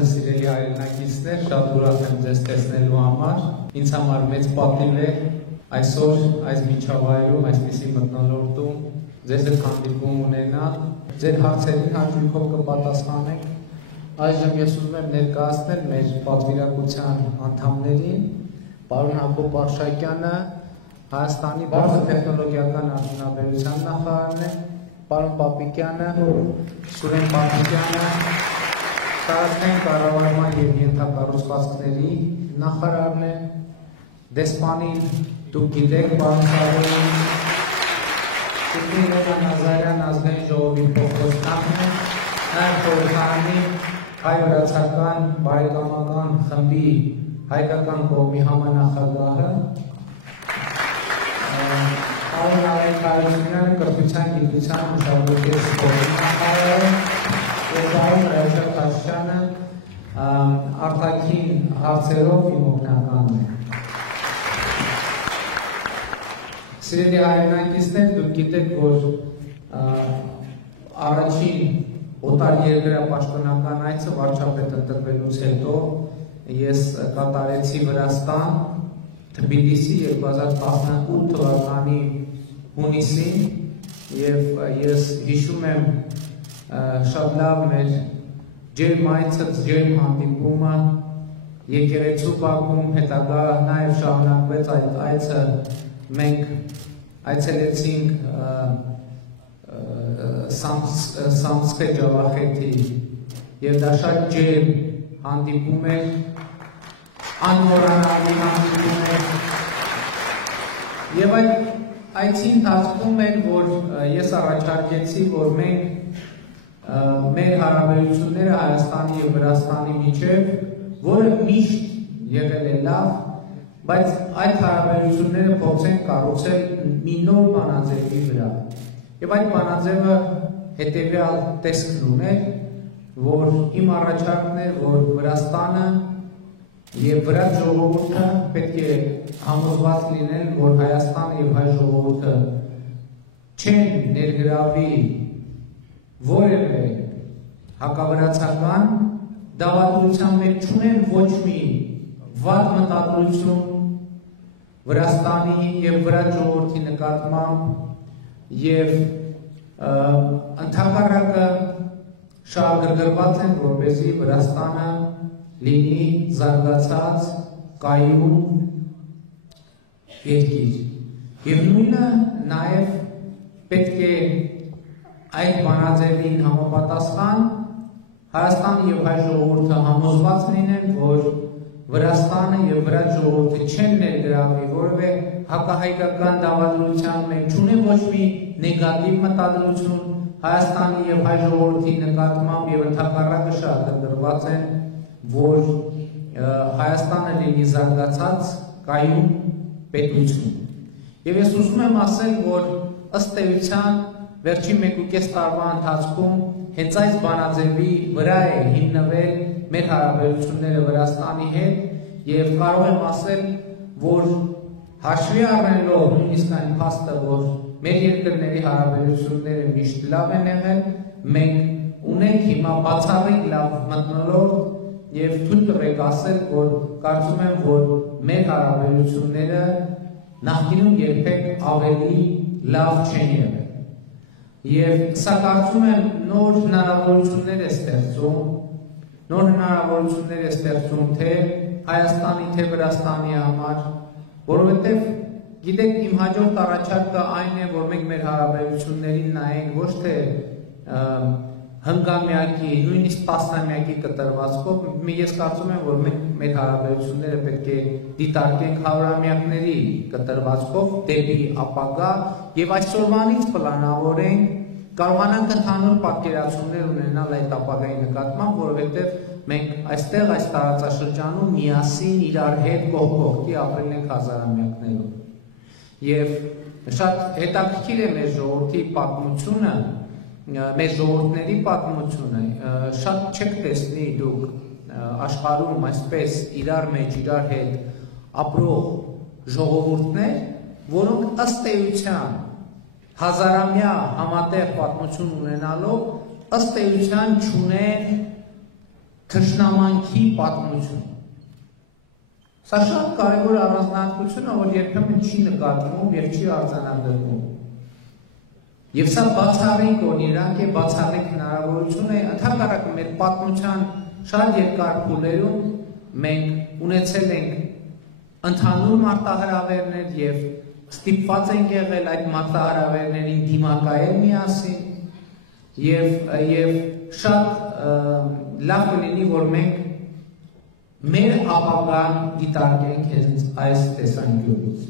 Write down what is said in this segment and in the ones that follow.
ձեզ սիրելի հայրենակիցներ, շատ ուրախ եմ ձեզ տեսնելու համար։ Ինձ համար մեծ պատիվ է այսօր այս միջավայրում, այսպիսի մթնոլորտում ձեզ հետ հանդիպում ունենալ, ձեր հարցերին հաջողությամբ կպատասխանենք։ Այժմ ես ուզում եմ ներկայացնել մեր պատվիրակության անդամներին, պարոն Հակոբ Արշակյանը, Հայաստանի բարձր տեխնոլոգիական արդյունաբերության նախարարն է, պարոն Պապիկյանը, Սուրեն Պապիկյանը, Տարածքային կառավարման և ենթակառուցվածքների նախարարն է, դեսպանին դուք գիտեք, պարոն Սարոյին, Տիկնի Նազարյան ազգային ժողովի փոխնախն է, նաև խորհրդարանի հայ-վրացական բարեկամական խմբի հայկական կողմի համանախագահը, պարոն Արայք Հարությունյանը կրթության, գիտության, մշակույթի սպորտի նախարարը, և պարոն Ռեժեփ Խաչյանը արտաքին հարցերով իմ օգնականն է։ Սիրելի հայրենակիցներ, դուք գիտեք, որ առաջին օտարերկրյա պաշտոնական այցը վարչապետ ընտրվելուց հետո ես կատարեցի Վրաստան, Թբիլիսի 2018 թվականի հունիսին և ես հիշում եմ շատ լավ մեր ջերմ այցը, ջերմ հանդիպումը եկեղեցու բակում, հետագա նաև շարունակվեց այդ այցը, մենք այցելեցինք Սամսկե Ջավախեթի և դա շատ ջերմ հանդիպում էր, անմոռանալի հանդիպում էր և այդ այցի ընթացքում էր, որ ես առաջարկեցի, որ մենք մեր հարաբերությունները Հայաստանի և Վրաստանի միջև, որը միշտ եղել է լավ, բայց այդ հարաբերությունները փորձենք կառուցել մի նոր բանաձևի վրա։ Եվ այդ բանաձևը հետևյալ տեսքն ուներ, որ իմ առաջարկն էր, որ Վրաստանը և վրաց ժողովուրդը պետք է համոզված լինեն, որ Հայաստանը և հայ ժողովուրդը չեն ներգրավի որևէ հակավրացական դավադրության մեջ, չունեն ոչ մի վատ մտադրություն Վրաստանի և վրաց ժողովրդի նկատմամբ և ընդհակառակը շահագրգռված են, որպեսզի Վրաստանը լինի զարգացած կայուն երկիր։ Եվ նույնը նաև պետք է այդ բանաձևին համապատասխան Հայաստանը և հայ ժողովուրդը համոզված լինեն, որ Վրաստանը և վրաց ժողովուրդը չեն ներգրավի որևէ հակահայկական դավադրության մեջ, չունեն ոչ մի նեգատիվ մտադրություն Հայաստանի և հայ ժողովրդի նկատմամբ և ընդհակառակը շահագրգռված են, որ Հայաստանը լինի զարգացած կայուն պետություն։ Եվ ես ուզում եմ ասել, որ ըստ էության վերջին 1.5 տարվա ընթացքում հենց այս բանաձևի վրա է հիմնվել մեր հարաբերությունները Վրաստանի հետ և կարող եմ ասել, որ հաշվի առնելով նույնիսկ այն փաստը, որ մեր երկրների հարաբերությունները միշտ լավ են եղել, մենք ունենք հիմա բացառիկ լավ մթնոլորտ և թույլ տվեք ասել, որ կարծում եմ, որ մեր հարաբերությունները նախկինում երբեք ավելի լավ չեն եղել։ Եվ սա կարծում եմ նոր հնարավորություններ է ստեղծում թե Հայաստանի, թե Վրաստանի համար, որովհետև գիտեք իմ հաջորդ առաջարկը այն է, որ մենք մեր հարաբերություններին նայենք ոչ թե հնգամյակի, նույնիսկ տասնամյակի կտրվածքով, ես կարծում եմ, որ մենք մեր հարաբերությունները պետք է դիտարկենք հարյուրամյակների կտրվածքով դեպի ապագա և այսօրվանից պլանավորենք, կարողանանք ընդհանուր պատկերացումներ ունենալ այդ ապագայի նկատմամբ, որովհետև մենք այստեղ այս տարածաշրջանում միասին իրար հետ կողքի ապրել ենք հազարամյակներով։ Եվ շատ հետաքրքիր է մեր ժողովրդի պատմությունը, մեր ժողովուրդների պատմությունը, շատ չեք տեսնի դուք աշխարհում այսպես իրար մեջ, իրար հետ ապրող ժողովուրդներ, որոնք ըստ էության հազարամյա համատեղ պատմություն ունենալով ըստ էության չունեն թշնամանքի պատմություն։ Սա շատ կարևոր առանձնահատկություն է, որ երբեմն չի նկատվում եւ չի արձանագրվում։ Եվ սա բացառիկ օրինակ է, բացառիկ հնարավորություն է, ընդհանրապես մեր պատմության շատ երկար փուլերում մենք ունեցել ենք ընդհանուր մարտահրավերներ եւ ստիպված ենք եղել այդ մարտահրավերներին դիմակայել միասին եւ շատ լավ կլինի, որ մենք մեր ապագան դիտարկենք հենց այս տեսանկյունից։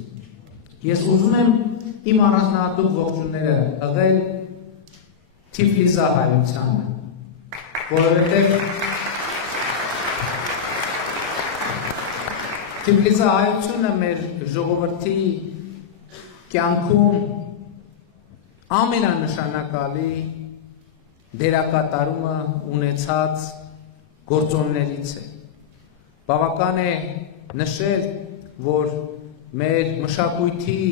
Ես ուզում եմ իմ առանձնահատուկ ողջունները տղել Թիֆլիսահայությանը, որովհետև Թիֆլիսահայությունը մեր ժողովրդի կյանքում ամենանշանակալի դերակատարումը ունեցած գործոններից է։ Բավական է նշել, որ մեր մշակույթի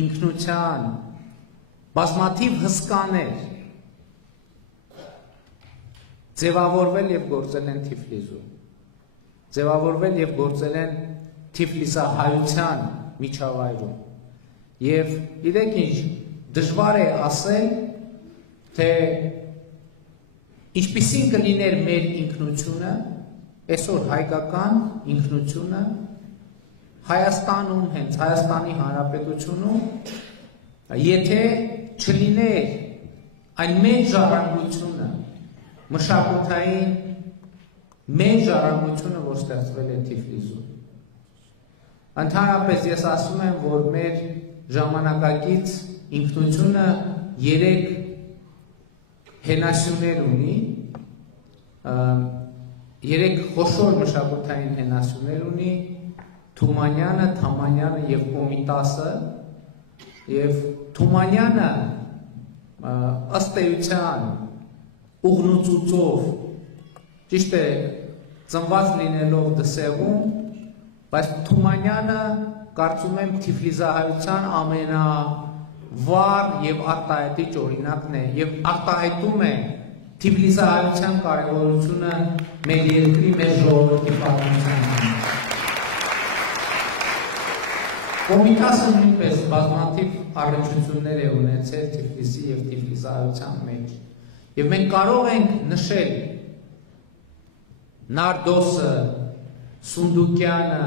ինքնության բազմաթիվ հսկաներ ձևավորվել եւ գործել են Թիֆլիսում, ձևավորվել եւ գործել են Թիֆլիսահայության միջավայրում։ Եվ գիտեք ինչ, դժվար է ասել, թե ինչպիսին կլիներ մեր ինքնությունը, այսօր հայկական ինքնությունը Հայաստանում, հենց Հայաստանի Հանրապետությունում, եթե չլիներ այն մեծ ժառանգությունը, մշակութային մեծ ժառանգությունը, որ ստեղծվել է Թիֆլիսում։ Ընդհանրապես ես ասում եմ, որ մեր ժամանակակից ինքնությունը 3 հենասյուներ ունի, 3 խոշոր մշակութային հենասյուներ ունի, Թումանյանը, Թամանյանը եւ Կոմիտասը, եւ Թումանյանը ըստ էության ուղնուծուծով, ճիշտ է, ծնված լինելով Դսեղում, բայց Թումանյանը կարծում եմ Թիֆլիսահայության ամենավառ եւ արտահայտիչ օրինակն է եւ արտահայտում է Թիֆլիսահայության կարևորությունը մեր երկրի, մեր ժողովրդի պատմության։ Կոմիտասը նույնպես բազմաթիվ առնչություններ է ունեցել Թիֆլիսի եւ Թիֆլիսահայության մեջ։ Եվ մենք կարող ենք նշել Նարդոսը, Սունդուկյանը,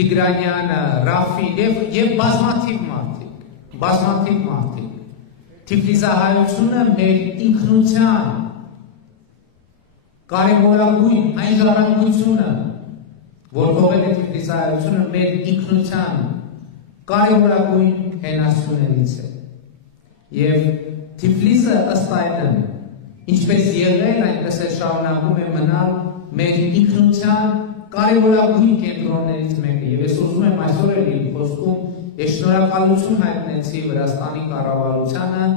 Տիգրանյանը, Ռաֆին եւ բազմաթիվ մարդիկ։ Թիֆլիսահայությունը մեր ինքնության կարևորագույն այն ժառանգությունը, որ թողել է Թիֆլիսահայությունը մեր ինքնության կարևորագույն հենասյուներից է։ Եվ Թիֆլիսը ըստ այդմ, ինչպես եղել, այնպես է շարունակում է մնալ մեր ինքնության կարևորագույն կենտրոններից մեկը։ Եվ ես ուզում եմ այսօր էլ իմ խոսքում ես շնորհակալություն հայտնեցի Վրաստանի կառավարությանը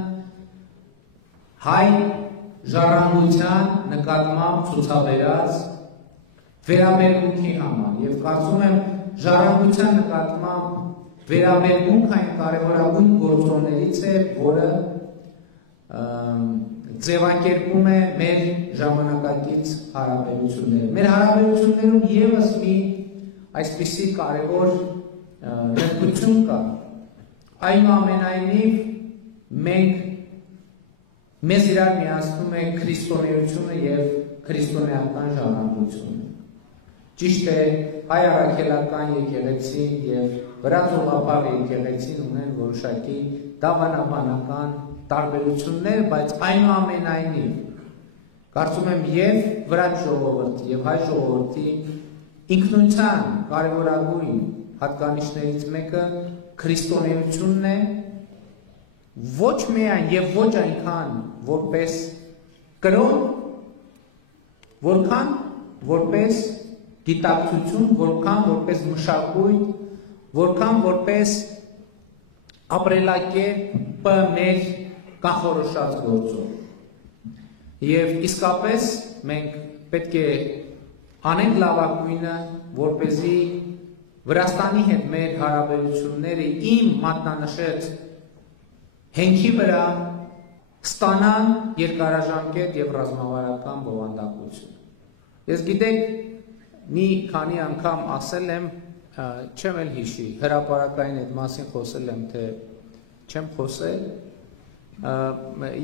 հայ ժառանգության նկատմամբ ցուցաբերած վերաբերմունքի համար եւ կարծում եմ ժառանգության նկատմամբ վերաբերմունք այն կարևորագույն գործոններից է, որը ձևակերպում է մեր ժամանակակից հարաբերությունները։ Մեր հարաբերություններում եւս մի այսպիսի կարևոր նկատություն կա։ Այնուամենայնիվ մենք մեզ իրար միացնում է քրիստոնեությունը եւ քրիստոնեական ժառանգությունը։ Ճիշտ է, հայ առաքելական եկեղեցին եւ վրացողապահ եկեղեցին ունեն որոշակի դավանաբանական տարբերություններ, բայց այնուամենայնիվ կարծում եմ եւ վրաց ժողովրդի եւ հայ ժողովրդի ինքնության կարևորագույն հատկանիշներից մեկը քրիստոնեությունն է, ոչ միայն եւ ոչ այնքան որպես կրոն, որքան որպես գիտակցություն, որքան որպես մշակույթ, որքան որպես ապրելակերպ մեր կանխորոշած գործով։ Եվ իսկապես մենք պետք է անենք լավագույնը, որպեսզի Վրաստանի հետ մեր հարաբերությունները իմ մատնանշած հենքի վրա ստանան երկարաժամկետ եւ ռազմավարական բովանդակություն։ Ես գիտեք, մի քանի անգամ ասել եմ, չեմ էլ հիշի, հրապարակային այդ մասին խոսել եմ, թե չեմ խոսել։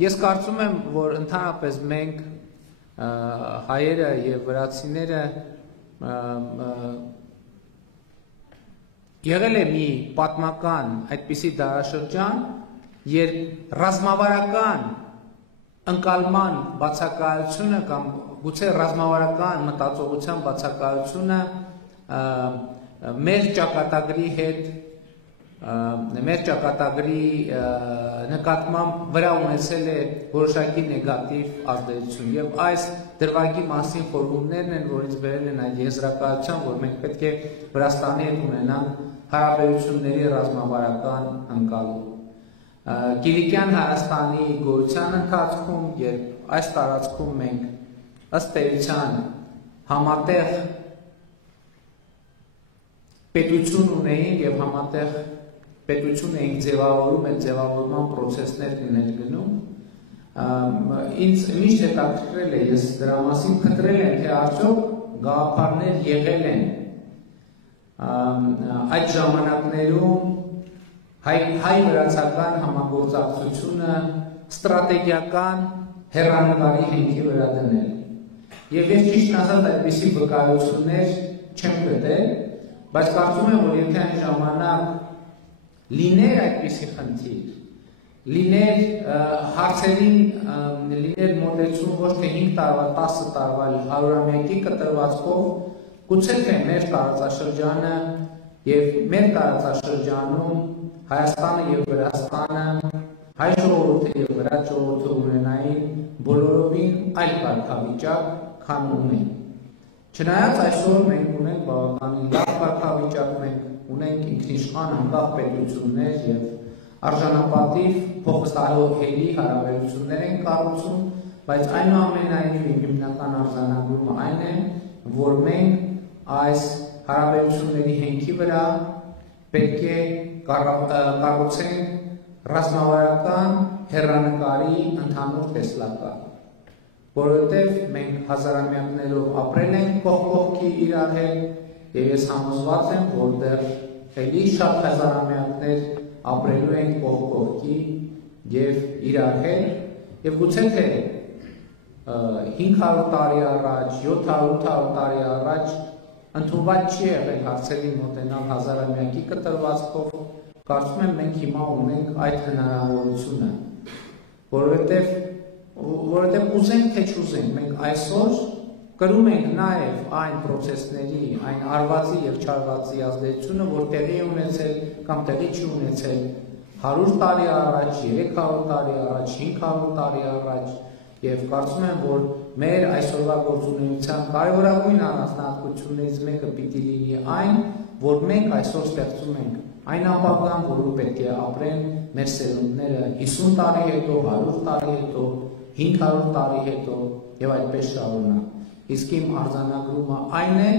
Ես կարծում եմ, որ ընդհանրապես մենք հայերը եւ վրացիները եղել է մի պատմական այդպիսի դարաշրջան, երբ ռազմավարական ընկալման բացակայությունը կամ գուցե ռազմավարական մտածողության բացակայությունը մեր ճակատագրի հետ մեր ճակատագրի նկատմամբ վրա ունեցել է որոշակի նեգատիվ ազդեցություն եւ այս դրվագի մասին խորհուրդներն են, որից բերել են այդ եզրակացության, որ մենք պետք է Վրաստանի հետ ունենանք հարաբերությունների ռազմավարական ընկալում։ Կիլիկյան Հայաստանի գոյության ընթացքում, երբ այս տարածքում մենք ըստ էության համատեղ պետություն ունեինք եւ համատեղ պետություն էինք ձևավորում, այդ ձևավորման process-ներ լինել գնում, ինձ միշտ հետաքրքրել է, ես դրա մասին խնդրել եմ, թե արդյոք գաղափարներ եղել են այդ ժամանակներում հայ-վրացական համագործակցությունը ստրատեգիական հեռանկարի հենքի վրա դնել։ Եվ ես ճիշտ ասած այդպիսի վկայություններ չեմ գտել, բայց կարծում եմ, որ եթե այն ժամանակ լիներ այդպիսի խնդիր, լիներ հարցերին լիներ մոտեցում ոչ թե 5 տարվա, 10 տարվա, 100-ամյակի կտրվածքով, գուցե թե մեր տարածաշրջանը եւ մեր տարածաշրջանում Հայաստանը եւ Վրաստանը, հայ ժողովուրդը եւ վրաց ժողովուրդը ունենային բոլորովին այլ կարգավիճակ, քան ունեն։ Չնայած այսօր մենք ունենք բավականին լավ կարգավիճակ, մենք ունենք ինքնիշխան անկախ պետություններ եւ արժանապատիվ փոխստահելի հարաբերություններ են կառուցում, բայց այնուամենայնիվ հիմնական արձանագրումը այն է, որ մենք այս հարաբերությունների հենքի վրա պետք է կառուցենք ռազմավարական հեռանկարի ընդհանուր տեսլական, որովհետև մենք հազարամյակներով ապրել ենք կողքի իրար հետ եւ ես համոզված եմ, որ դեռ էլի շատ հազարամյակներ ապրելու ենք կողքի եւ իրար հետ եւ գուցե թե 500 տարի առաջ, 700-800 տարի առաջ ընդունված չի եղել հարցերի մոտենալ հազարամյակի կտրվածքով, կարծում եմ մենք հիմա ունենք այդ հնարավորությունը, որովհետև ուզենք թե չուզենք, մենք այսօր կրում ենք նաև այն պրոցեսների, այն արվածի եւ չարվածի ազդեցությունը, որ տեղի է ունեցել կամ տեղի չի ունեցել 100 տարի առաջ, 300 տարի առաջ, 500 տարի առաջ եւ կարծում եմ, որ մեր այսօրվա գործունեության կարևորագույն առանձնահատկություններից մեկը պիտի լինի այն, որ մենք այսօր ստեղծում ենք այն ապագան, որը պետք է ապրեն մեր սերունդները 50 տարի հետո, 100 տարի հետո, 500 տարի հետո եւ այդպես շարունակ։ Իսկ իմ արձանագրումը այն է,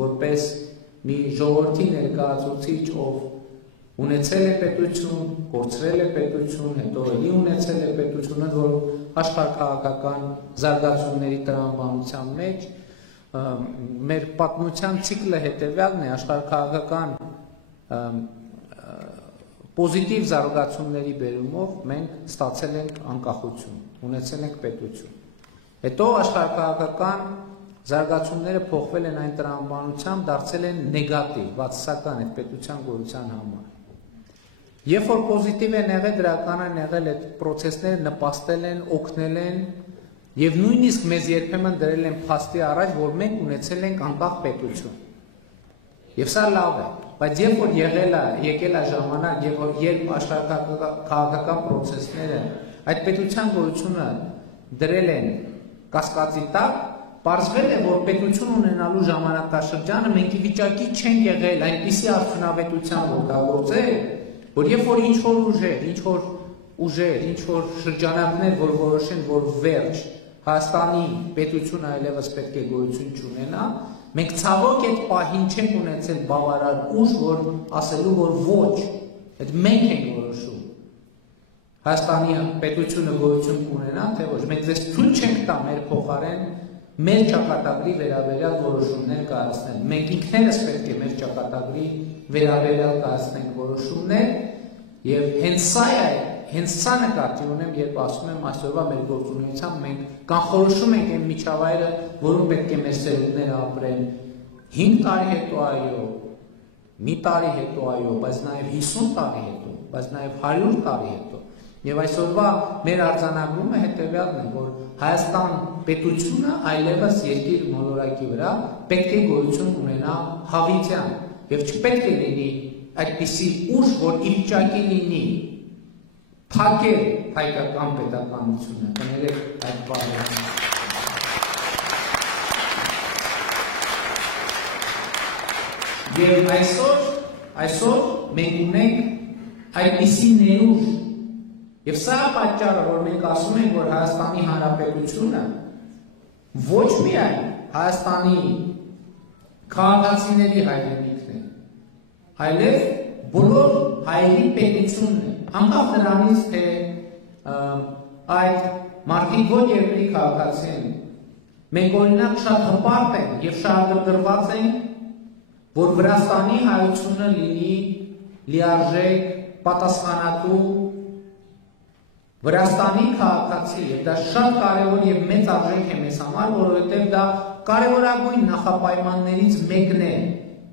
որպես մի ժողովրդի ներկայացուցիչ, ով ունեցել է պետություն, կորցրել է պետություն, հետո էլի ունեցել է պետությունը, որ աշխարհաքաղաքական զարգացումների տրամաբանության մեջ մեր պատմության ցիկլը հետևյալն է, աշխարհաքաղաքական պոզիտիվ զարգացումների բերումով մենք ստացել ենք անկախություն, ունեցել ենք պետություն։ Հետո աշխարհաքաղաքական զարգացումները փոխվել են այն տրամաբանությամբ, դարձել են նեգատիվ, բացասական այդ պետության գոյության համար։ Երբ որ պոզիտիվ են եղել, դրական են եղել այդ պրոցեսները, նպաստել են, օգնել են եւ նույնիսկ մեզ երբեմն դրել են փաստի առաջ, որ մենք ունեցել ենք անկախ պետություն։ Եվ սա լավ է, բայց երբ որ եկել է ժամանակ, երբ աշխարհաքաղաքական պրոցեսները այդ պետության գոյությունը դրել են կասկածի տակ, պարզվել է, որ պետություն ունենալու ժամանակաշրջանը մենք ի վիճակի չենք եղել այնպիսի արդյունավետությամբ օգտագործել, որ երբ որ ինչ-որ ուժեր, ինչ-որ շրջանակներ, որ որոշեն, որ վերջ Հայաստանի պետությունը այլևս պետք է գոյություն չունենա, մենք ցավոք այդ պահին չենք ունեցել բավարար ուժ, որ ասելու, որ ոչ, այդ մենք ենք որոշում։ Հայաստանի պետությունը գոյություն կունենա, թե ոչ, մենք ձեզ թույլ չենք տա մեր փոխարեն մեր ճակատագրի վերաբերյալ որոշումներ կայացնել։ Մենք ինքներս պետք է մեր ճակատագրի վերաբերյալ կայացնենք որոշումներ եւ հենց սա նկատի ունեմ, երբ ասում եմ այսօրվա մեր գործունեությամբ մենք կանխորոշում ենք այն միջավայրը, որում պետք է մեր սերունդները ապրեն 5 տարի հետո այո, մի տարի հետո այո, բայց նաեւ 50 տարի հետո, բայց նաեւ 100 տարի հետո։ Եվ այսօրվա մեր արձանագրումը հետևյալն է, որ Հայաստան պետությունը այլևս երկիր մոլորակի վրա պետք է գոյություն ունենա հավիտյան եւ չպետք է լինի այդպիսի ուժ, որ ի վիճակի լինի փակել հայկական պետականությունը, կներեք այդ բառը։ Եվ այսօր մենք ունենք այդպիսի ներուժ Եվ սա պատճառը, որ մենք ասում ենք, որ Հայաստանի Հանրապետությունը ոչ միայն Հայաստանի քաղաքացիների հայրենիքն է, այլև բոլոր հայերի պետությունն է, անկախ նրանից, թե այդ մարդիկ ոչ երկրի քաղաքացի են, մենք օրինակ շատ հպարտ ենք և շատ գրգռված ենք, որ Վրաստանի հայությունը լինի լիարժեք, պատասխանատու Վրաստանի քաղաքացի եւ դա շատ կարեւոր եւ մեծ արժեք է մեզ համար, որովհետեւ դա կարեւորագույն նախապայմաններից մեկն է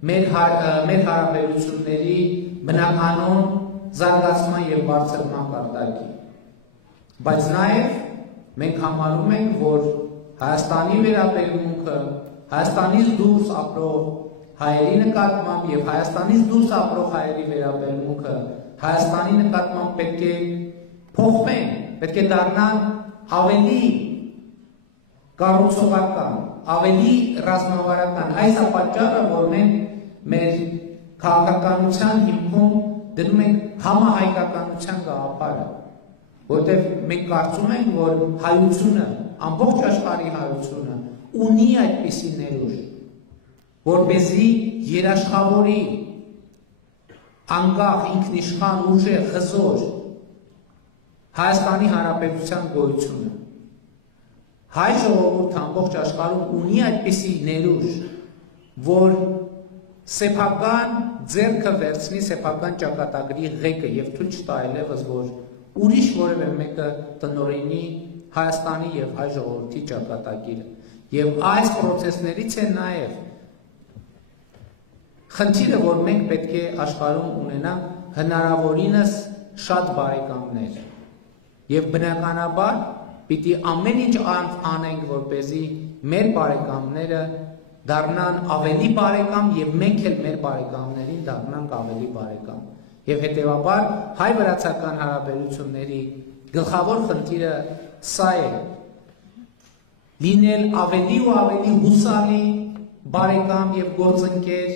մեր հարաբերությունների բնականոն զարգացման եւ բարձրացման կարգի։ Բայց նաեւ մենք համարում ենք, որ Հայաստանի վերաբերմունքը Հայաստանից դուրս ապրող հայերի նկատմամբ եւ Հայաստանից դուրս ապրող հայերի վերաբերմունքը Հայաստանի նկատմամբ պետք է փոխվեն, պետք է դառնան ավելի կառուցողական, ավելի ռազմավարական։ Այս է պատճառը, որ մենք մեր քաղաքականության հիմքում դնում ենք համահայկականության գաղափարը, որտեղ մենք կարծում ենք, որ հայությունը, ամբողջ աշխարհի հայությունը ունի այդպիսի ներուժ, որպեսզի երաշխավորի անկախ ինքնիշխան ուժեղ հզոր Հայաստանի Հանրապետության գոյությունը։ Հայ ժողովուրդը ամբողջ աշխարհում ունի այդպիսի ներուժ, որ սեփական ձեռքը վերցնի սեփական ճակատագրի ղեկը եւ թույլ չտա այլևս, որ ուրիշ որևէ մեկը տնօրինի Հայաստանի եւ հայ ժողովրդի ճակատագիրը։ Եվ այս process-ներից է նաեւ խնդիրը, որ մենք պետք է աշխարհում ունենանք հնարավորինս շատ բարեկամներ։ Եվ բնականաբար պիտի ամեն ինչ անենք, որպեսզի մեր բարեկամները դառնան ավելի բարեկամ եւ մենք էլ մեր բարեկամներին դառնանք ավելի բարեկամ։ Եվ հետեւաբար հայ-վրացական հարաբերությունների գլխավոր խնդիրը սա է. լինել ավելի ու ավելի հուսալի բարեկամ եւ գործընկեր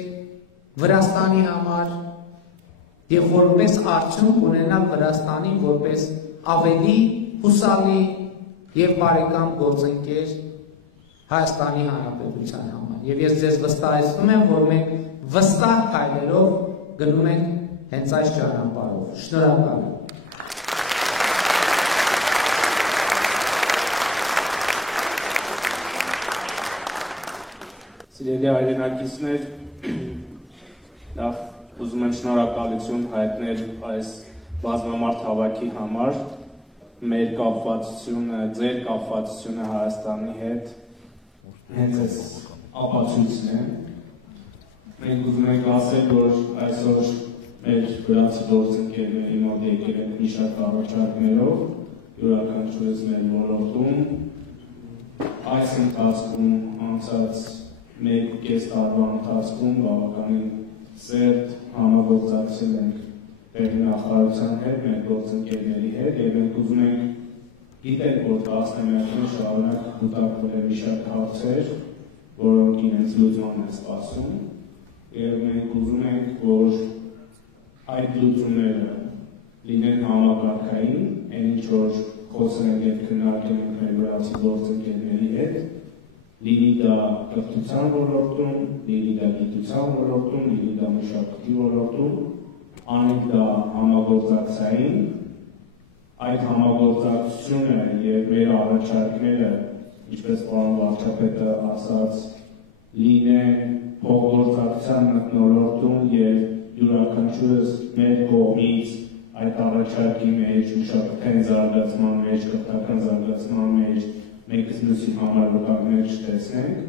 Վրաստանի համար եւ որպես արդյունք ունենալ Վրաստանին որպես ավելի հուսալի եւ բարեկամ գործընկեր Հայաստանի Հանրապետության համար։ Եվ ես ձեզ վստահեցնում եմ, որ մենք վստահ քայլերով գնում ենք հենց այս ճանապարհով։ Շնորհակալ եմ։ Սիրելի հայրենակիցներ, նախ ուզում եմ շնորհակալություն հայտնել այս բազմամարդ հավաքի համար, մեր կապվածությունը, ձեր կապվածությունը Հայաստանի հետ հենց այս ապացույցն է։ Մենք ուզում ենք ասել, որ այսօր մեր վրացի գործընկերների մոտ եկել են մի շարք առաջարկներով, յուրաքանչյուրս մեր ոլորտում, այս ընթացքում անցած 1.5 տարվա ընթացքում բավականին սերտ համագործակցել ենք Նախարարության հետ, մեր գործընկերների հետ, եւ մենք ուզում ենք գիտենք, որ 10-ամյակներ շարունակ կուտակվել է մի շարք հարցեր, որոնք իրենց լուծման են սպասում, եւ մենք ուզում ենք, որ այդ լուծումները լինեն համակարգային, այն ինչ որ խոսել ենք եւ քննարկել ենք մեր վրացի գործընկերների հետ, լինի դա կրթության ոլորտում, լինի դա գիտության ոլորտում, լինի դա մշակույթի ոլորտում, անենք դա համագործակցային, այդ համագործակցությունը եւ մեր առաջարկները, ինչպես պարոն վարչապետը ասաց, լինեն փոխգործակցության մթնոլորտում եւ յուրաքանչյուրս մեր կողմից այդ առաջարկի մեջ, մշակութային զարգացման մեջ, կրթական զարգացման մեջ, մեկս մյուսի համար վտանգներ չտեսնենք,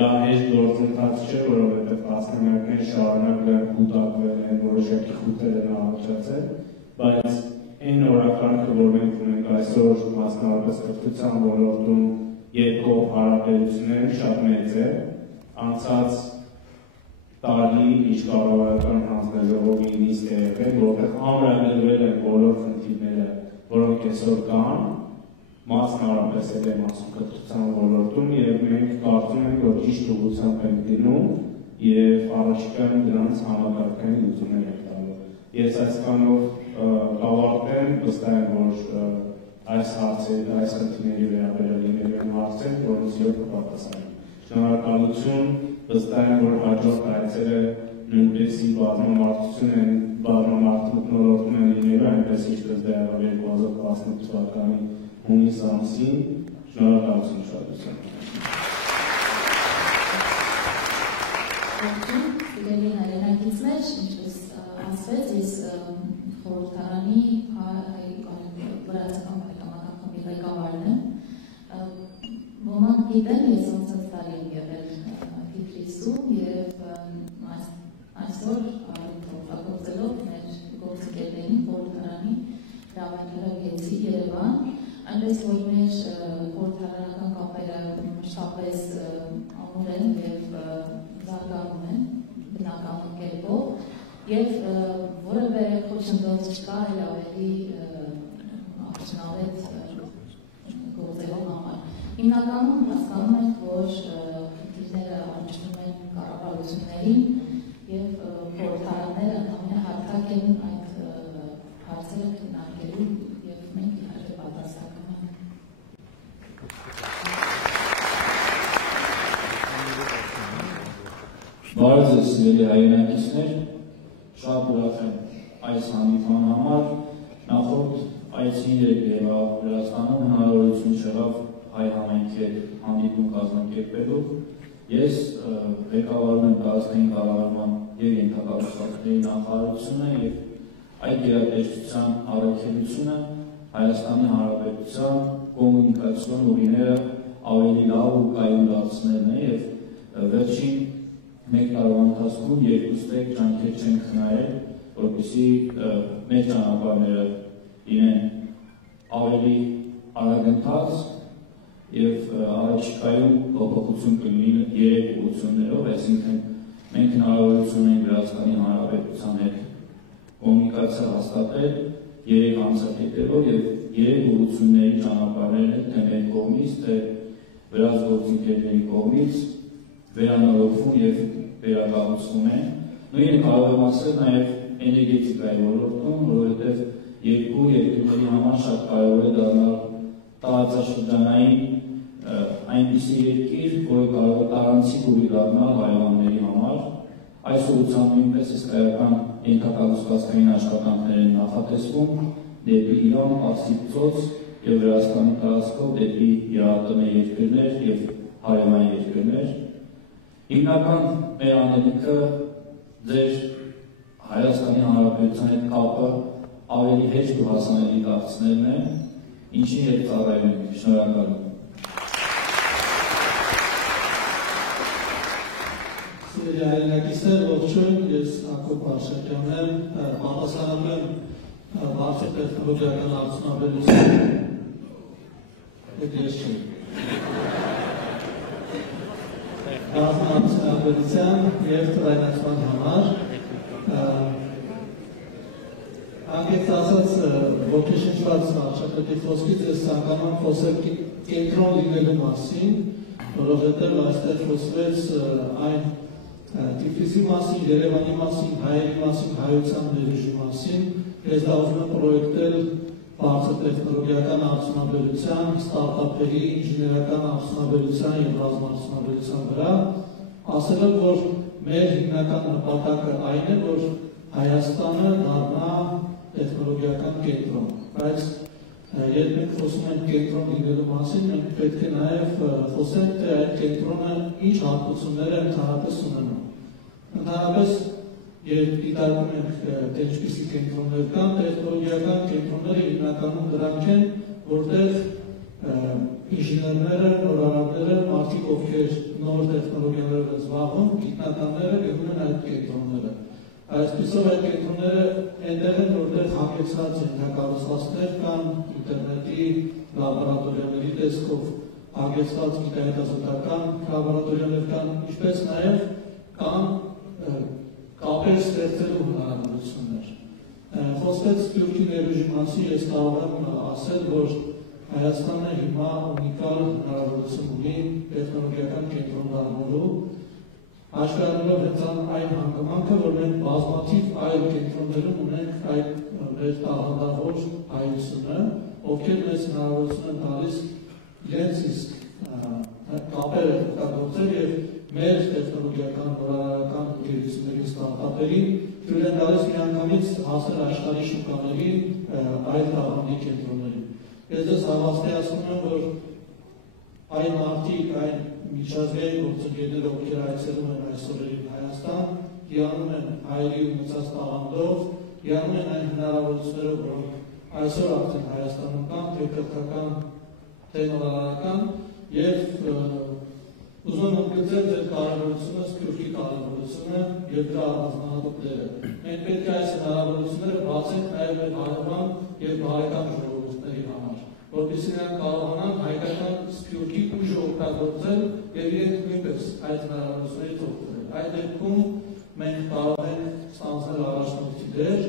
դա հեշտ գործընթաց չէ, որովհետև տասնամյակներ շարունակ կուտակվել են, որոշակի խութեր են առաջացել, բայց այն օրակարգը, որ մենք ունենք այսօր մասնավորապես կրթության ոլորտում երկկողմ հարաբերությունները շատ մեծ է, անցած տարի միջկառավարական հանձնաժողովի նիստ է եղել, որտեղ ամրագրվել են բոլոր խնդիրները, որոնք այսօր կան, մասնավորապես եմ ասում կրթության ոլորտում եւ մենք կարծում ենք, որ ճիշտ ուղղությամբ ենք դիմում եւ առաջիկայում դրանց համակարգային լուծումներ ենք տալու։ Ես այսքանով կավարտեմ, վստահ եմ, որ այս հարցերը, այս խնդիրների վերաբերյալ լինելու են հարցեր, որոնց յոթ կպատասխանեմ։ Շնորհակալություն, վստահ եմ, որ հաջորդ այցերը նույնպես բազմամարդություն են, բազմամարդ մթնոլորտում են լինելու, այնպես ինչպես դա եղավ 2018 թվականի հունիս ամսին, շնորհակալություն շատության։ Սիրելի հայրենակիցներ, ինչպես ասվեց, ես խորհրդարանի վրացական հայկական խմբի ղեկավարն եմ։ Ոմանք գիտեն, ես 20 տարի եմ եղել Թիֆլիսում եւ այսօր օգտագործելով մեր գործընկերներին խորհրդարանի հրավերեցի Երևան, այնպես որ մեր խորհրդարանական կապերը մշտապես ամուր են եւ զարգանում են բնական կերպով եւ որևէ խոչընդոտ չկա այլ ավելի արդյունավետ գործելու համար։ Հիմնականում հասկանում ենք, որ խնդիրները առնչվում են կառավարություններին եւ խորհրդարանները ամենահարթակ են այդ հարցերը քննարկելու եւ մենք իհարկե պատասխանում ենք։ Բարև ձեզ սիրելի հայրենակիցներ, շատ ուրախ եմ այս հանդիպման համար, նախորդ այցի եղավ Վրաստանում հնարավորություն չեղավ հայ համայնքի հետ հանդիպում կազմակերպելու, ես ղեկավարում եմ տարածքային կառավարման եւ ենթակառուցվածքների նախարարությունը եւ այդ գերատեսչության առաքելությունը Հայաստանի Հանրապետության կոմունիկացիոն ուղիները ավելի լավ ու կայուն դարձնելն է եւ վերջին մեկ տարվա ընթացքում երկուստեք ջանքեր չենք խնայել, որպեսզի մեր ճանապարհները լինեն ավելի արագընթաց եւ առաջիկայում փոփոխություն կլինի երեք ուղղություններով, այսինքն մենք հնարավորություն ունենք Վրաստանի Հանրապետության հետ կոմունիկացիա հաստատել երեք անցակետերով եւ երեք ուղղությունների ճանապարհները թե մեր կողմից, թե վրաց գործընկերների կողմից վերանորոգվում եւ վերակառուցվում են։ Նույնը կարող եմ ասել նաեւ էներգետիկայի ոլորտում, որովհետեւ երկու երկրների համար շատ կարևոր է դառնալ տարածաշրջանային այնպիսի երկիր, որը կարող է տարանցիկ ուղի դառնալ հայրենիքի համար։ Այս ուղղությամբ նույնպես հսկայական ենթակառուցվածքային աշխատանքներ են նախատեսվում դեպի Իրան, Պարսից ծոց եւ Վրաստանի տարածքով դեպի ԵԱՏՄ երկրներ եւ հարևան երկրներ։ Հիմնական մեր անելիքը ձեր Հայաստանի Հանրապետության հետ կապը ավելի հեշտ ու հասանելի դարձնելն է, ինչի հետ ծառայում ենք։ Շնորհակալ եմ։ Սիրելի հայրենակիցներ, ողջույն, ես Հակոբ Արշակյանն եմ, պատասխանում եմ բարձր տեխնոլոգիական արդյունաբերության արդյունաբերության և տրայնացման համար։ Անգետ ասած ոգեշնչված վարչապետի խոսքից ես ցանկանում եմ խոսել կենտրոն լինելու մասին, որովհետև այստեղ խոսվեց այն Թիֆլիսի մասին, Երևանի մասին, հայերի մասին, հայության ներուժի մասին, ես դա ուզում եմ պրոյեկտել բարձր տեխնոլոգիական արդյունաբերության, ստարտափերի, ինժեներական արդյունաբերության և ռազմաարդյունաբերության վրա, ասելով, որ մեր հիմնական նպատակը այն է, որ Հայաստանը դառնա տեխնոլոգիական կենտրոն, բայց երբ մենք խոսում ենք կենտրոն լինելու մասին, մենք պետք է նաև խոսենք, թե այդ կենտրոնը ինչ հատկություններ է ընդհանրապես ունենում։ Ընդհանրապես, երբ դիտարկում ենք թե ինչպիսի կենտրոններ կան, տեխնոլոգիական կենտրոնները հիմնականում դրանք են, որտեղ ինժեներները, նորարարները, մարդիկ, ովքեր նոր տեխնոլոգիաներով են զբաղվում, գիտնականները գնում են այդ կենտրոնները։ Այսպիսով այդ կենտրոնները այնտեղ են, որտեղ հագեցած ենթակառուցվածքներ կան, ինտերնետի, լաբորատորիաների տեսքով հագեցված գիտահետազոտական լաբորատորիաներ կան, ինչպես նաև կան կապեր ստեղծելու հնարավորություններ։ Խոսվեց Սփյուռքի ներուժի մասին, ես կարող եմ ասել, որ Հայաստանը հիմա ունիկալ հնարավորություն ունի տեխնոլոգիական կենտրոն դառնալու, հաշվառելով հենց այն հանգամանքը, որ մենք բազմաթիվ այլ կենտրոններում ունենք այդ մեր տաղանդավոր հայությունը, ովքեր մեզ հնարավորություն են տալիս իրենց իսկ կապերը օգտագործել եւ մեր տեխնոլոգիական նորարարական ընկերությունների ստարտափերին թույլ են տալիս միանգամից հասնել աշխարհի շուկաների այլ տաղանդի կենտրոններին։ Ես ձեզ հավաստիացնում եմ, որ այն մարդիկ, այն միջազգային գործընկերներ, ովքեր այցելում են այս օրերին Հայաստան, հիանում են հայերի ունեցած տաղանդով, հիանում են այն հնարավորություններով, որոնք այսօր արդեն Հայաստանում կան, թե կրթական, թե նորարարական, եւ ուզում եմ ընդգծել ձեր կարևորությունը, Սփյուռքի կարևորությունը եւ դրա առանձնահատուկ դերը։ Մենք պետք է այս հնարավորությունները բացենք նաեւ մեր հարևան եւ բարեկամ ժողովուրդների համար, որպեսզի նրանք կարողանան հայկական Սփյուռքի ուժը օգտագործել եւ իրենք նույնպես այդ հնարավորություններից օգտվել։ Այդ դեպքում մենք կարող ենք ստանձնել առաջնորդի դեր,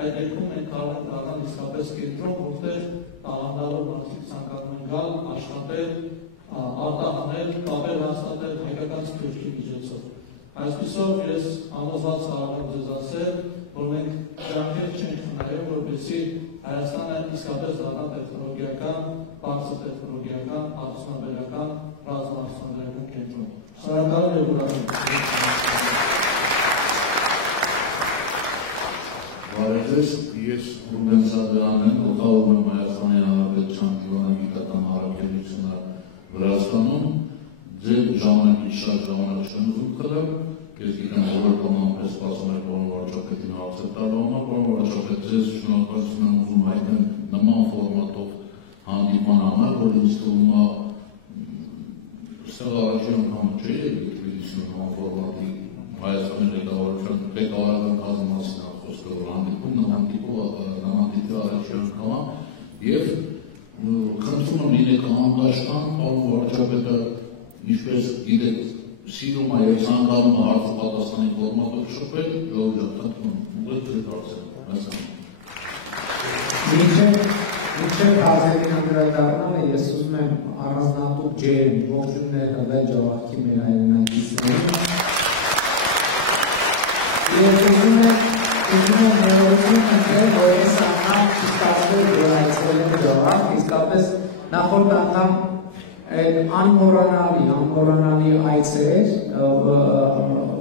այդ դեպքում մենք կարող ենք դառնալ իսկապես կենտրոն, որտեղ տաղանդավոր մարդիկ ցանկանում են գալ, աշխատել, արտահանել, կապեր հաստատել հայկական Սփյուռքի միջոցով։ Այսպիսով ես համոզված կարող եմ ձեզ ասել, որ մենք ջանքեր չենք խնայում, որպեսզի Հայաստանը իսկապես դառնա տեխնոլոգիական, բարձր տեխնոլոգիական, արդյունաբերական, ռազմաարդյունաբերական կենտրոն։ Շնորհակալ եմ Բարեձեզ, ես Ռուբեն Սադրյանն եմ, օգտվում եմ Հայաստանի Հանրապետության դիվանագիտական հարաբերությունը Վրաստանում, ձեր ժամանակի շատ ժամանակ չեմ ուզում խլել, ես գիտեմ, որ կոմանպես սպասում եք, որ վարչապետին հարցեր տալու համար, որ վարչապետ ձեզ շնորհակալություն եմ ուզում հայտնել նման ֆորմատով հանդիպման համար, որ ինձ թվում է ստեղ առաջի անգամ չէ Թբիլիսիում նման ֆորմատի Հայաստանի ղեկավարական կազմի մասին խոսքը, որ հանդիպում նման տիպի առաջի անգամ է եւ խնդրում եմ լինեք հանգաշխան, պարոն վարչապետը ինչպես գիտեք սիրում է եւ ցանկանում է հարց պատասխանի ֆորմատով շփվել, ժողովրդական Մինչև հարցերին անդրադառնալը ես ուզում եմ առանձնահատուկ ջերմ ողջույններ տվել ժողովրդի մեր հայրենակիցներին։ Ես ուզում եմ ներողություն խնդրել, որ ես անգամ չստացվել, որ այցելել ժողովուրդ, իսկապես նախորդ անգամ անմոռանալի այց էր,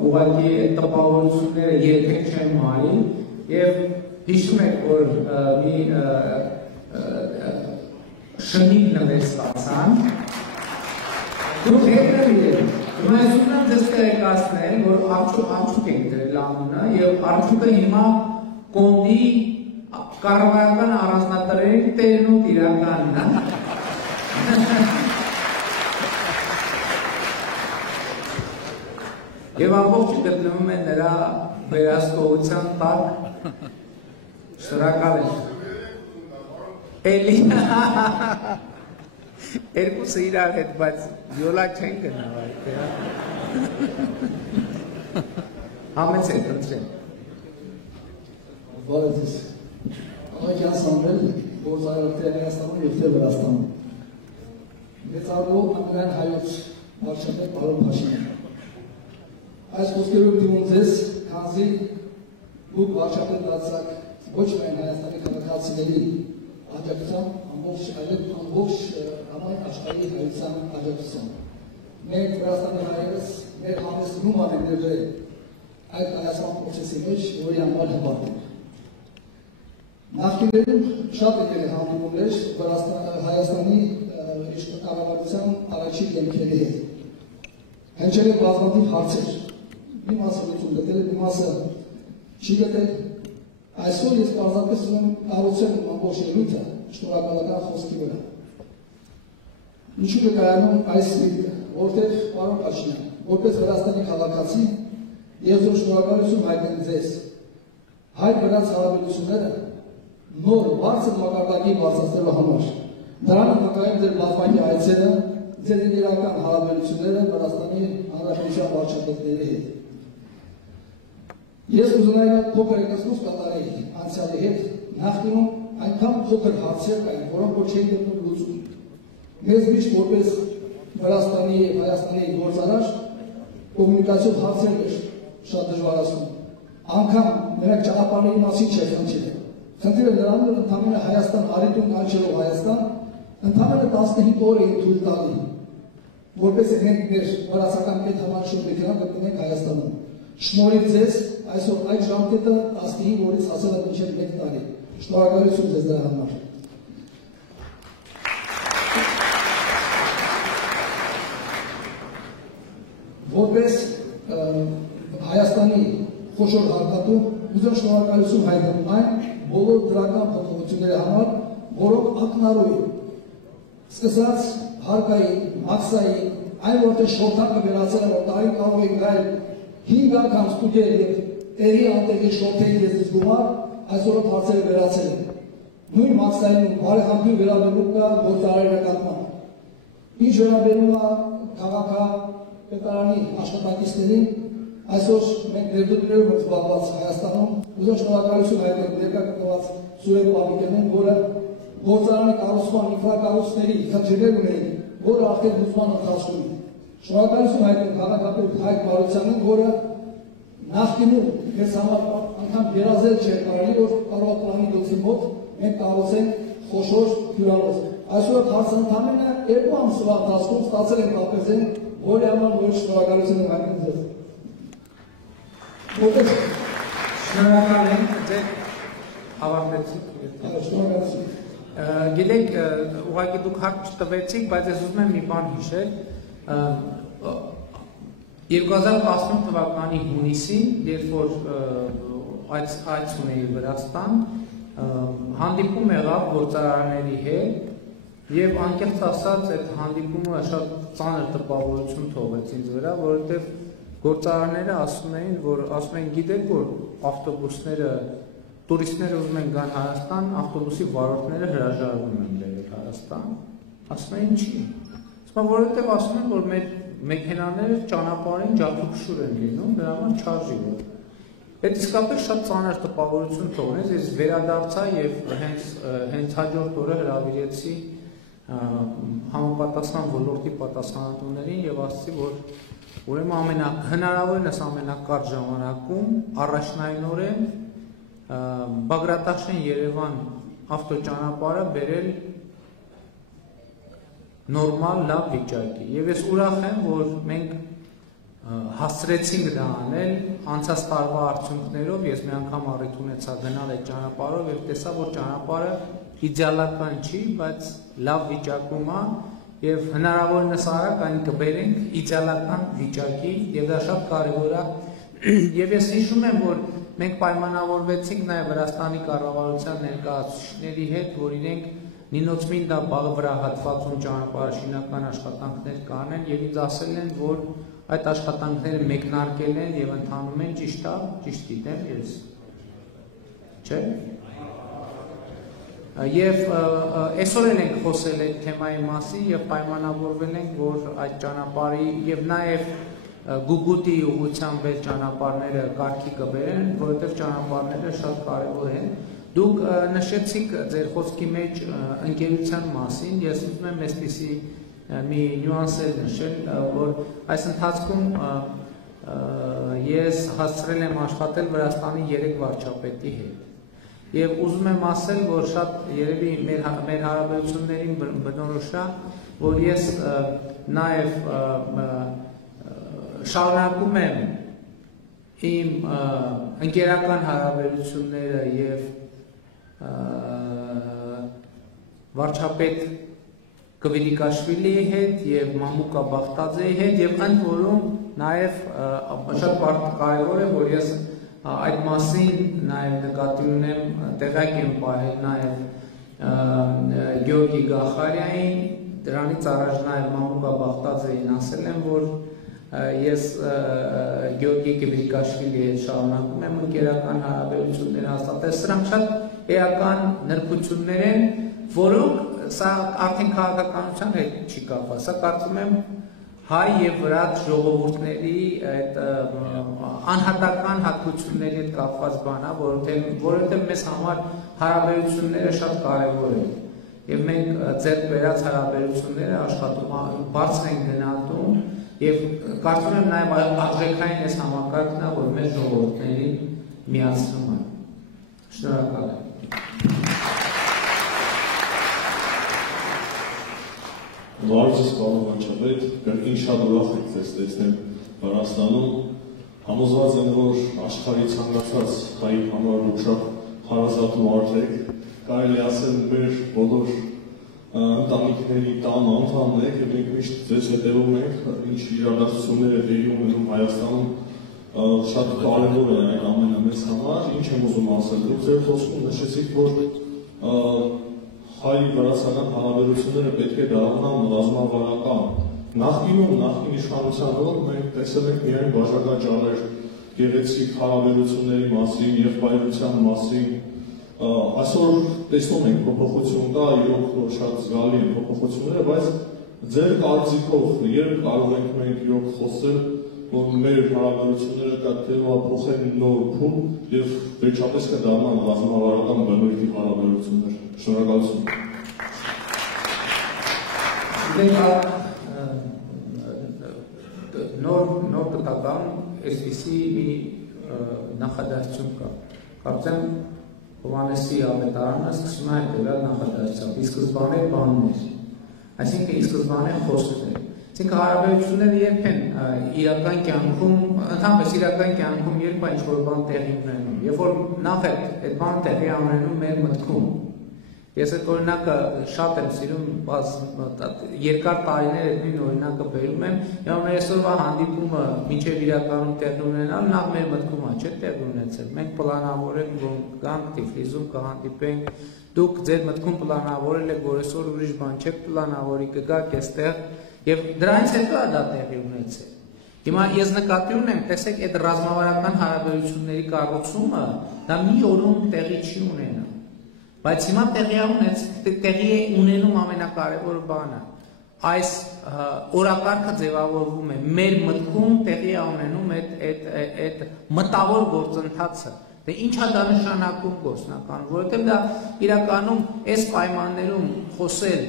ուղղակի տպավորությունները երբեք չեմ մարի եւ հիշում եք, որ մի շնիկ նվեր ստացան, դուք հետևել, ես ուզում եմ ձեզ տեղեկացնել, որ Արջուկ ենք դրել անունը եւ Արջուկը հիմա Կոնդի կառավարական առանձնատերերի տերն ու տիրականն է։ Եվ ամբողջը գտնվում է նրա վերահսկողության տակ, շնորհակալ եմ։ Էլի երկուսը իրար հետ, բայց յոլա չեն գնալ համեցեք, ընտրեմ։ Բարեձեզ, աղայքյան Սամվել, գործարարների Հայաստանում և թե Վրաստանում։ Մեծարվող ամենայն հայոց վարչապետ պարոն Փաշինյան։ Այս խոսքերով դիմում ձեզ, քանզի դուք վարչապետ դարձաք ոչ միայն Հայաստանի քաղաքացիների աջակցությամբ, ամբողջ համայն աշխարհի հայության աջակցությամբ։ Մենք Վրաստանի հայերս մեր համեսնում անենք այդ կայացման պրոցեսի մեջ, որի համար հպարտ ենք։ Նախկիներում շատ եկել է հանդիպումներ Հայաստանի կառավարության առաջին դեմքերի հետ։ Հնչել են բազմաթիվ հարցեր։ Մի մասը լուծում գտել է, մի մասը չի գտել։ Այսօր ես պարզապես ունեմ կարողություն ամբողջ ելույթը շնորհակալական խոսքի վրա։ Ինչու է կայանում այս միտքը, որտեղ պարոն Փաշինյան, որպես Վրաստանի քաղաքացի, ես շնորհակալություն հայտնեմ ձեզ։ Հայ-վրաց հարաբերությունները նոր բարձր մակարդակի բարձրացնելու համար։ Դրան նկատի ձեր բազմակի այցերը, ձեր իրական հարաբերությունները Վրաստանի Հանրապետության վարչապետների հետ։ Ես ուզենայի փոքր եկեղեցուց կատարեի անցյալի հետ, նախկինում այնքան փոքր հարցեր կային, որոնք ոչ էին գտնում լուծում։ Մեզ միշտ որպես Վրաստանի եւ Հայաստանի գործարար կոմունիկացիոն հարցեր էր շատ դժվարացնում։ Անգամ նրանք ճանապարհների մասին չէր խնդրել։ Խնդիրը նրանում էր ընդամենը Հայաստան արիտուն կանչելով Հայաստան, ընդամենը 15 օր էին թույլ տալի, որպես մենք մեր վրացական պետհամարջողությունը գտնենք Հայաստանում։ Շնորհիվ ձեզ այսօր այդ ժամկետը 15 օրից հասել է մինչև 1 տարի։ Շնորհակալություն ձեզ դրա համար։ Որպես Հայաստանի խոշոր հարկատու ուզում շնորհակալություն հայտնել այն բոլոր դրական փոփոխությունների համար, որոնք ակնառու են։ Սկսած հարկայի, մաքսայի, այն որտեղ շորթակը վերացել է, որ տարի կարող է գալ 5 անգամ ստուգել եւ երի անտեղի շորթերի դեսից գումար, այսօր հարցերը վերացել են։ Նույն մաքսային բարեհամբույր վերաբերում կա գործարարի նկատմամբ։ Ինչ վերաբերում է քաղաքապետարանի աշխատակիցներին, այսօր մենք ներդրումներով ենք զբաղված Հայաստանում, ուզում շնորհակալություն հայտնել ներկա գտնված Սուրեն Պապիկյանին, որը գործարանի կառուցման ինֆրակառուցների խնդիրներ ունեին, որը արդեն լուծման ընթացքում է։ Շնորհակալություն հայտնել քաղաքապետ Հայկ Մարությանին, որը նախկինում մեզ համար անգամ երազել չէր կարելի, որ Կարողապետարանի դոցի մոտ մենք կառուցենք խոշոր հյուրանոց։ Այսօր հարցը ընդամենը 2 ամսվա ընթացքում ստացել ենք ապեզեն, որի համար որ շնորհակալություն եմ հայտնել ձեզ։ Շնորհակալ ենք ձեր հավաքեցիք։ Շնորհակալություն։ Գիտեք, ուղղակի դուք հարց չտվեցիք, բայց ես ուզում եմ մի բան հիշել։ 2018 թվականի հունիսին, երբ որ այց ունեի Վրաստան, հանդիպում եղավ գործարարների հետ եւ անկեղծ ասած այդ հանդիպումը շատ ծանր տպավորություն թողեց ինձ վրա, որովհետեւ գործարարները ասում էին, գիտեք, որ ավտոբուսները, տուրիստները ուզում են գան Հայաստան, ավտոբուսի վարորդները հրաժարվում են բերել Հայաստան։ Ասում են ինչի։ Որովհետև ասում են, որ մեր մեքենաները ճանապարհին ջաթուփշուր են լինում, դրա համար չարժի որ։ Այդ իսկապես շատ ծանր տպավորություն թողնեց, ես վերադարձա եւ հենց հաջորդ օրը հրավիրեցի համապատասխան ոլորտի պատասխանատուներին եւ ասացի, որ ուրեմն հնարավորինս ամենակարճ ժամանակում առաջնայինորեն Բագրատաշեն Երևան ավտոճանապարհը բերել նորմալ լավ վիճակի։ Եվ ես ուրախ եմ, որ մենք հասցրեցինք դա անել անցած տարվա արդյունքներով, ես մի անգամ առիթ ունեցա գնալ այդ ճանապարհով եւ տեսա, որ ճանապարհը իդեալական չի, բայց լավ վիճակում է եւ հնարավորինս արագ այն կբերենք իդեալական վիճակի եւ դա շատ կարեւոր է։ Եվ ես հիշում եմ, որ մենք պայմանավորվեցինք նաեւ Վրաստանի կառավարության ներկայացուցիչների հետ, որ իրենք Նինոցմինդա բաղը վրա հատվածում ճանապարհաշինական աշխատանքներ կանեն եւ ինձ ասել են, որ այդ աշխատանքները մեկնարկել են եւ ընթանում են, ճիշտ է, ճիշտ գիտեմ ես։ Չէ՞։ Եվ այսօր ենք խոսել այդ թեմայի մասին եւ պայմանավորվել ենք, որ այդ ճանապարհի եւ նաեւ Գուգուտի ուղղությամբ այդ ճանապարհները կարգի կբերեն, որովհետեւ ճանապարհները շատ կարեւոր են։ Դուք նշեցիք ձեր խոսքի մեջ ընկերության մասին, ես ուզում եմ այսպիսի մի նյուանսեր նշել, որ այս ընթացքում ես հասցրել եմ աշխատել Վրաստանի 3 վարչապետի հետ։ Եվ ուզում եմ ասել, որ շատ երևի մեր հարաբերություններին բնորոշ է, որ ես նաև շարունակում եմ իմ ընկերական հարաբերությունները եւ վարչապետ Կվիլիկաշվիլիի հետ եւ Մամուկա Բախտաձեի հետ եւ ընդ որում նաեւ շատ կարեւոր է որ ես այդ մասին նաեւ նկատի ունեմ տեղյակ եմ պահել նաեւ Գյորգի Գախարյանին դրանից առաջ նաեւ Մամուկա Բախտաձեին ասել եմ որ ես Գյորգի Կվիլիկաշվիլիի հետ շարունակում եմ ընկերական հարաբերություններ հաստատել սրանք շատ էական նրբություններ են որոնք սա արդեն քաղաքականության հետ չի կապված, սա կարծում եմ հայ եւ վրաց ժողովուրդների այդ անհատական հատկությունների հետ կապված բան է, որովհետեւ մեզ համար հարաբերությունները շատ կարեւոր են եւ մենք ձեռք բերած հարաբերությունները աշխատում բարձր են գնահատում եւ կարծում եմ նաեւ արժեքային այս համակարգն է, որ մեր ժողովուրդներին միացնում է։ Շնորհակալ եմ։ Վարչս պարոն վարչապետ, կրկին շատ ուրախ եք ձեզ տեսնել Վրաստանում, համոզված եմ, որ աշխարհի ցանկացած հայի համար ուշ հարազատ մարդ եք, կարելի ասել մեր բոլոր ընտանիքների տան անդամն եք եւ մենք միշտ ձեզ հետևում ենք, ինչ իրադարձություններ է տեղի ունենում Հայաստանում, շատ կարևոր է այն ամենը մեզ համար, ինչ եմ ուզում ասել, դուք ձեր խոսքում նշեցիք, որ հայ-վրացական հարաբերությունները պետք է դառնան ռազմավարական։ Նախկին իշխանության օրոք մենք տեսել ենք միայն բաժակաճառեր, գեղեցիկ հարաբերությունների մասին, եղբայրության մասին։ Այսօր տեսնում ենք փոփոխություն կա, իրոք շատ զգալի են փոփոխությունները, բայց ձեր կարծիքով երբ կարող ենք մենք իրոք խոսել, որ մեր հարաբերությունները կփոխեն նոր փուլ եւ վերջապես կդառնան ռազմավարական բնույթի հարաբերություններ։ Շնորհակալություն։ Նոր պետական այսպիսի մի նախադասություն կա։ Կարծեմ Հովհաննեսի ավետարանը սկսում է հետևյալ նախադասությամբ՝ ի սկզբանե բանն էր, այսինքն ի սկզբանե խոսքն էր։ Այսինքն հարաբերությունները երբ են իրական կյանքում, ընդհանրապես իրական կյանքում երբ է ինչ-որ բան տեղի ունենում, երբ որ նախ այդ բանը տեղի ունենում մեր մտքում։ Ես այդ օրինակը շատ եմ սիրում, երկար տարիներ այդ նույն օրինակը բերում եմ, եւ մեր այսօրվա հանդիպումը մինչեւ իրականում տեղի ունենալ, նախ մեր մտքում է, չէ՞ տեղի ունեցել։ Մենք պլանավորենք, որ գանք Թիֆլիսում կհանդիպենք, դուք ձեր մտքում պլանավորել եք, որ այսօր ուրիշ բան չեք պլանավորի, կգաք այստեղ, եւ դրանից հետո է դա տեղի ունեցել։ Հիմա ես նկատի ունեմ, տեսեք, այդ ռազմավարական հարաբերությունների կառուցումը դա մի օրում տեղի չի ունենա։ Բայց հիմա տեղի է ունենում ամենակարևոր բանը։ Այս օրակարգը ձևավորվում է մեր մտքում տեղի է ունենում այդ մտավոր գործընթացը։ Դե ինչ է դա նշանակում գործնական, որովհետև դա իրականում այս պայմաններում խոսել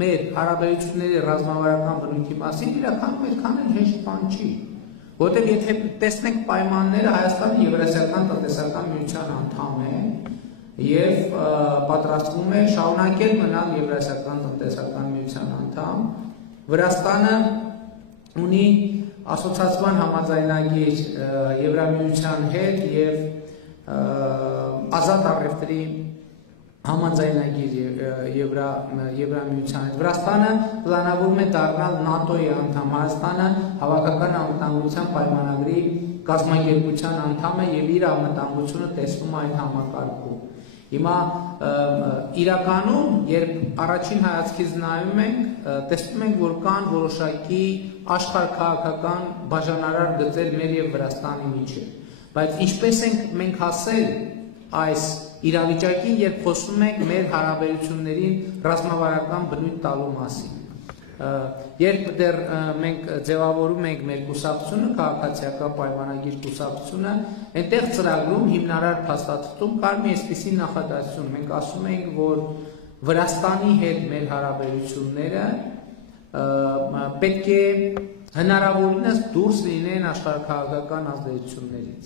մեր հարաբերությունների ռազմավարական բնույթի մասին իրականում այդքան էլ հեշտ բան չի։ Որովհետև եթե տեսնենք պայմանները, Հայաստանը Եվրասիական տնտեսական միության անդամ է եւ պատրաստվում է շարունակել մնալ Եվրասիական տնտեսական միության անդամ, Վրաստանը ունի ասոցիացիան համաձայնագիր Եվրամիության հետ եւ ազատ առևտրի համաձայնագիր Եվրամիության հետ։ Վրաստանը պլանավորում է դառնալ ՆԱՏՕ-ի անդամ, Հայաստանը հավաքական անվտանգության պայմանագրի կազմակերպության անդամ է եւ իր անվտանգությունը տեսնում է այդ համակարգում։ Հիմա իրականում, երբ առաջին հայացքից նայում ենք, տեսնում ենք, որ կան որոշակի աշխարհքաղաքական բաժանարար գծեր մեր եւ Վրաստանի միջեւ։ Բայց ինչպես ենք մենք հասել այս իրավիճակին, երբ խոսում ենք մեր հարաբերություններին ռազմավարական բնույթ տալու մասին։ Երբ դեռ մենք ձևավորում ենք մեր կուսակցությունը, քաղաքացիական պայմանագիր կուսակցությունը, այնտեղ ծրագրում հիմնարար փաստաթղթում կար մի այսպիսի նախադասություն։ Մենք ասում ենք, որ Վրաստանի հետ մեր հարաբերությունները պետք է հնարավորինս դուրս լինեն աշխարհաքաղաքական ազդեցություններից։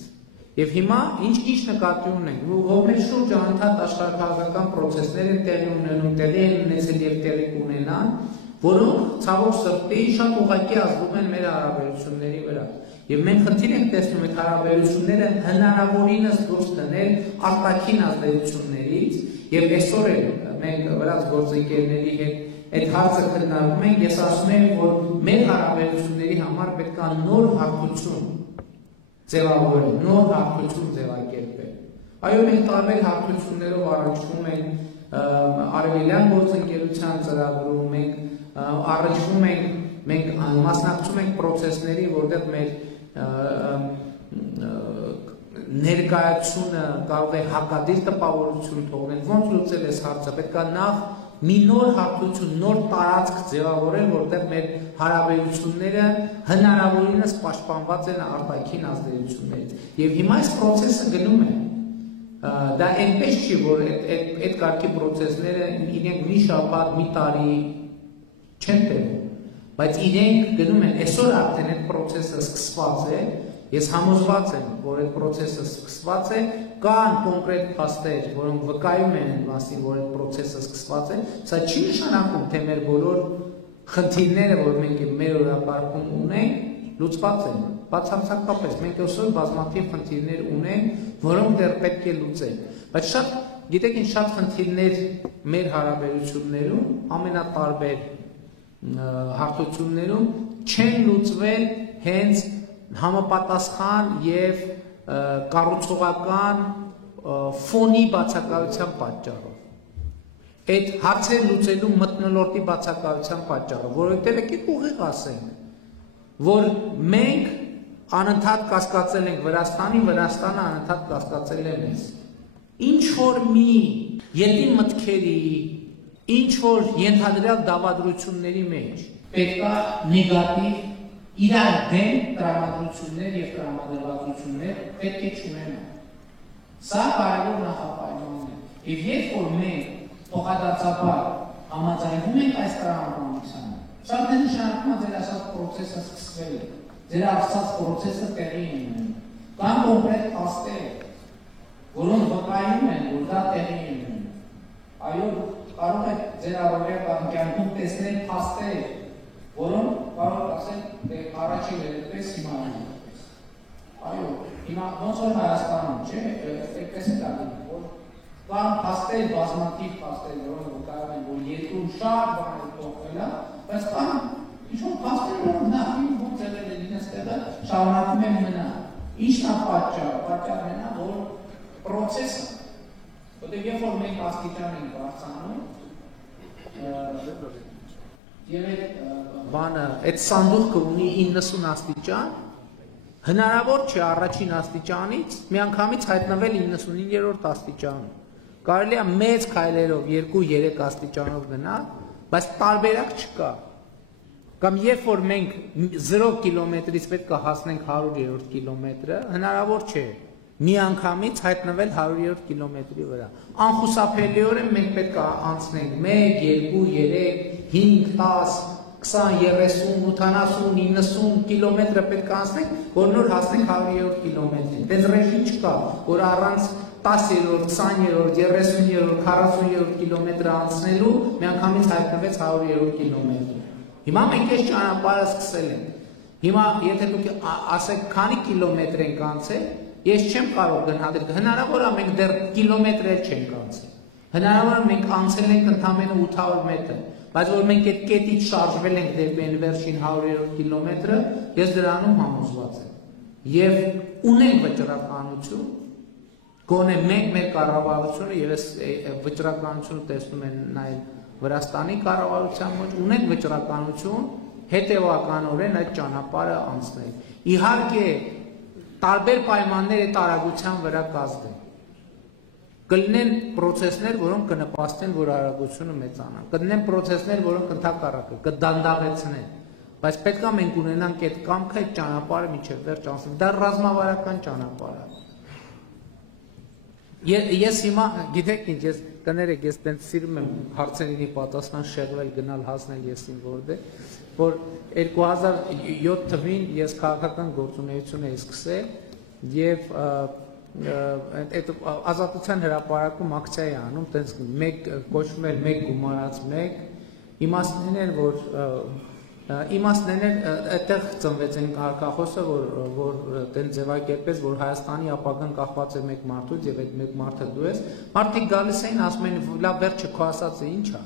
Եվ հիմա ինչ նկատի ունենք, որ մեր շուրջը անդադ աշխարհաքաղաքական process-ներ են տեղի ունենում, տեղի են ունեցել եւ տեղի կունենան, որոնք ցավոք սրտի շատ ուղղակի ազդում են մեր հարաբերությունների վրա։ Եվ մենք խնդիր ենք տեսնում այդ հարաբերությունները հնարավորինս դուրս դնել արտաքին ազդեցություններից Եվ այսօր էլ մենք վրաց գործընկերների հետ այդ հարցը քննարկում ենք, ես ասում եմ, որ մեր հարաբերությունների համար պետք է նոր հաղթություն ձևավորել, նոր հաղթություն ձևակերպել։ Այո, մենք տարբեր հաղթություններով առնչվում ենք արևելյան գործընկերության ծրագրում, մենք առնչվում ենք, մենք մասնակցում ենք process-ների, որտեղ մեր ներկայացումը կարող է հակադիր տպավորություն թողնել, ոնց լուծել այս հարցը, պետք է նախ մի նոր հաղթություն, նոր տարածք ձևավորել, որտեղ մեր հարաբերությունները հնարավորինս պաշտպանված են արտաքին ազդեցություններից։ Եվ հիմա այս process-ը գնում է։ Դա այնպես չի, որ այդ կարգի process-ները իրենք մի շաբաթ, մի տարի չեն տևում, բայց իրենք գնում են, այսօր արդեն այդ process-ը սկսված է, ես համոզված եմ, որ այդ process-ը սկսված է, կան կոնկրետ փաստեր, որոնք վկայում են այն մասին, որ այդ process-ը սկսված է, սա չի նշանակում, թե մեր բոլոր խնդիրները, որ մենք մեր օրակարգում ունենք, լուծված են։ Բացարձակապես մենք այսօր բազմաթիվ խնդիրներ ունենք, որոնք դեռ պետք է լուծել։ Բայց շատ, գիտեք ինչ, շատ խնդիրներ մեր հարաբերություններում, ամենատարբեր հարթություններում չեն լուծվել հենց համապատասխան եւ կառուցողական ֆոնի բացակայության պատճառով։ Այդ հարցեր լուծելու մթնոլորտի բացակայության պատճառով, որովհետեւ եկեք ուղիղ ասենք, որ մենք անընդհատ կասկածել ենք Վրաստանին, Վրաստանը անընդհատ կասկածել է մեզ։ Ինչ որ մի ետի մտքերի, ինչ որ ենթադրյալ դավադրությունների մեջ պետք է նեգատիվ իրար դեմ տրամադրություններ եւ տրամադրվածություններ պետք է չունենան։ Սա կարևոր նախապայման է։ Եվ երբ որ մենք փոխադարձաբար համաձայնվում ենք այս տրամադրությանը, սա նշանակում է ձեր ասած process-ը սկսվել է, ձեր ասած process-ը տեղի է ունենում։ Կան կոնկրետ փաստեր, որոնք վկայում են, որ դա տեղի է ունենում։ Այո, կարող եք ձեր առօրյա կյանքում տեսնել փաստեր, որոնք կարող ասել, թե առաջին վերևպես հիմա են։ Այո, հիմա ոնց որ Հայաստանում, չէ, այդպես է դառնում, որ կան փաստեր, բազմաթիվ փաստեր, որոնք վկայում են, որ երկրում շատ բաներ փոխվել է, բայց կան ինչ-որ փաստեր, որոնք նախին ոնց եղել են իրենց տեղը, շարունակում են մնալ։ Ի՞նչն է պատճառը։ Պատճառն է նա, որ process-ը, որտեղ երբ որ մենք աստիճան ենք բարձրանում, եւ այդ բանը, այդ սանդուղքը ունի 90 աստիճան, հնարավոր չէ առաջին աստիճանից միանգամից հայտնվել 95-րդ աստիճանում։ Կարելի է մեծ քայլերով 2-3 աստիճանով գնալ, բայց տարբերակ չկա։ Կամ երբ որ մենք 0 կիլոմետրից պետք է հասնենք 100-րդ կիլոմետրը, հնարավոր չէ միանգամից հայտնվել 100-րդ կիլոմետրի վրա։ Անխուսափելիորեն մենք պետք է անցնենք 1, 2, 3, 5, 10, 20, 30, 80, 90 կիլոմետրը պետք է անցնենք, որ նոր հասնենք 100-րդ կիլոմետրին։ Դες ռեժիմ չկա, որ առանց 10-րդ, 20-րդ, 30-րդ, 40-րդ կիլոմետրը անցնելու միանգամից հայտնվեց 100-րդ կիլոմետրը։ Հիմա մենք այս ճանապարհը սկսել ենք։ Հիմա եթե դուք ասեք քանի կիլոմետր ենք անցել, ես չեմ կարող գնահատել, հնարավոր է մենք դեռ կիլոմետր էլ չենք անցել։ Հնարավոր է մենք անցել ենք ընդամենը 800 մետր, բայց որ մենք այդ կետից շարժվել ենք դեպի այն վերջին 100-րդ կիլոմետրը, ես դրանում համոզված եմ։ Եվ ունենք վճռականություն, գոնե մենք մեր կառավարությունը եւ այս վճռականությունը տեսնում են նաեւ Վրաստանի կառավարության մեջ, ունենք վճռականություն հետեւականորեն այդ ճանապարհը անցնել։ Իհարկե տարբեր պայմաններ այդ արագության վրա կազդեն։ Կլինեն process-ներ, որոնք կնպաստեն, որ արագությունը մեծանա։ Կլինեն process-ներ, որոնք ընդհակառակը կդանդաղեցնեն։ Բայց պետք է մենք ունենանք այդ կամքը, այդ ճանապարհը մինչև վերջ անցնել։ Դա ռազմավարական ճանապարհ է։ Ես հիմա, գիտեք ինչ, ես կներեք, ես տենց սիրում եմ հարցերին պատասխան շեղվել, գնալ հասնել եսին որտեղ, որ 2007 թվին ես քաղաքական գործունեություն էի սկսել եւ այդ ազատության հրապարակում ակցիա էի անում, տենց մեկ կոչվում էր մեկ գումարած մեկ, իմաստին էր, որ իմաստներ այդտեղ ծնվեց այն կարգախոսը, որ տեն ձևակերպեց, որ Հայաստանի ապագան կախված է մեկ մարդուց եւ այդ մեկ մարդը դու ես։ Մարդիկ գալիս էին ասում են լավ վերջը քո ասածը ինչ է։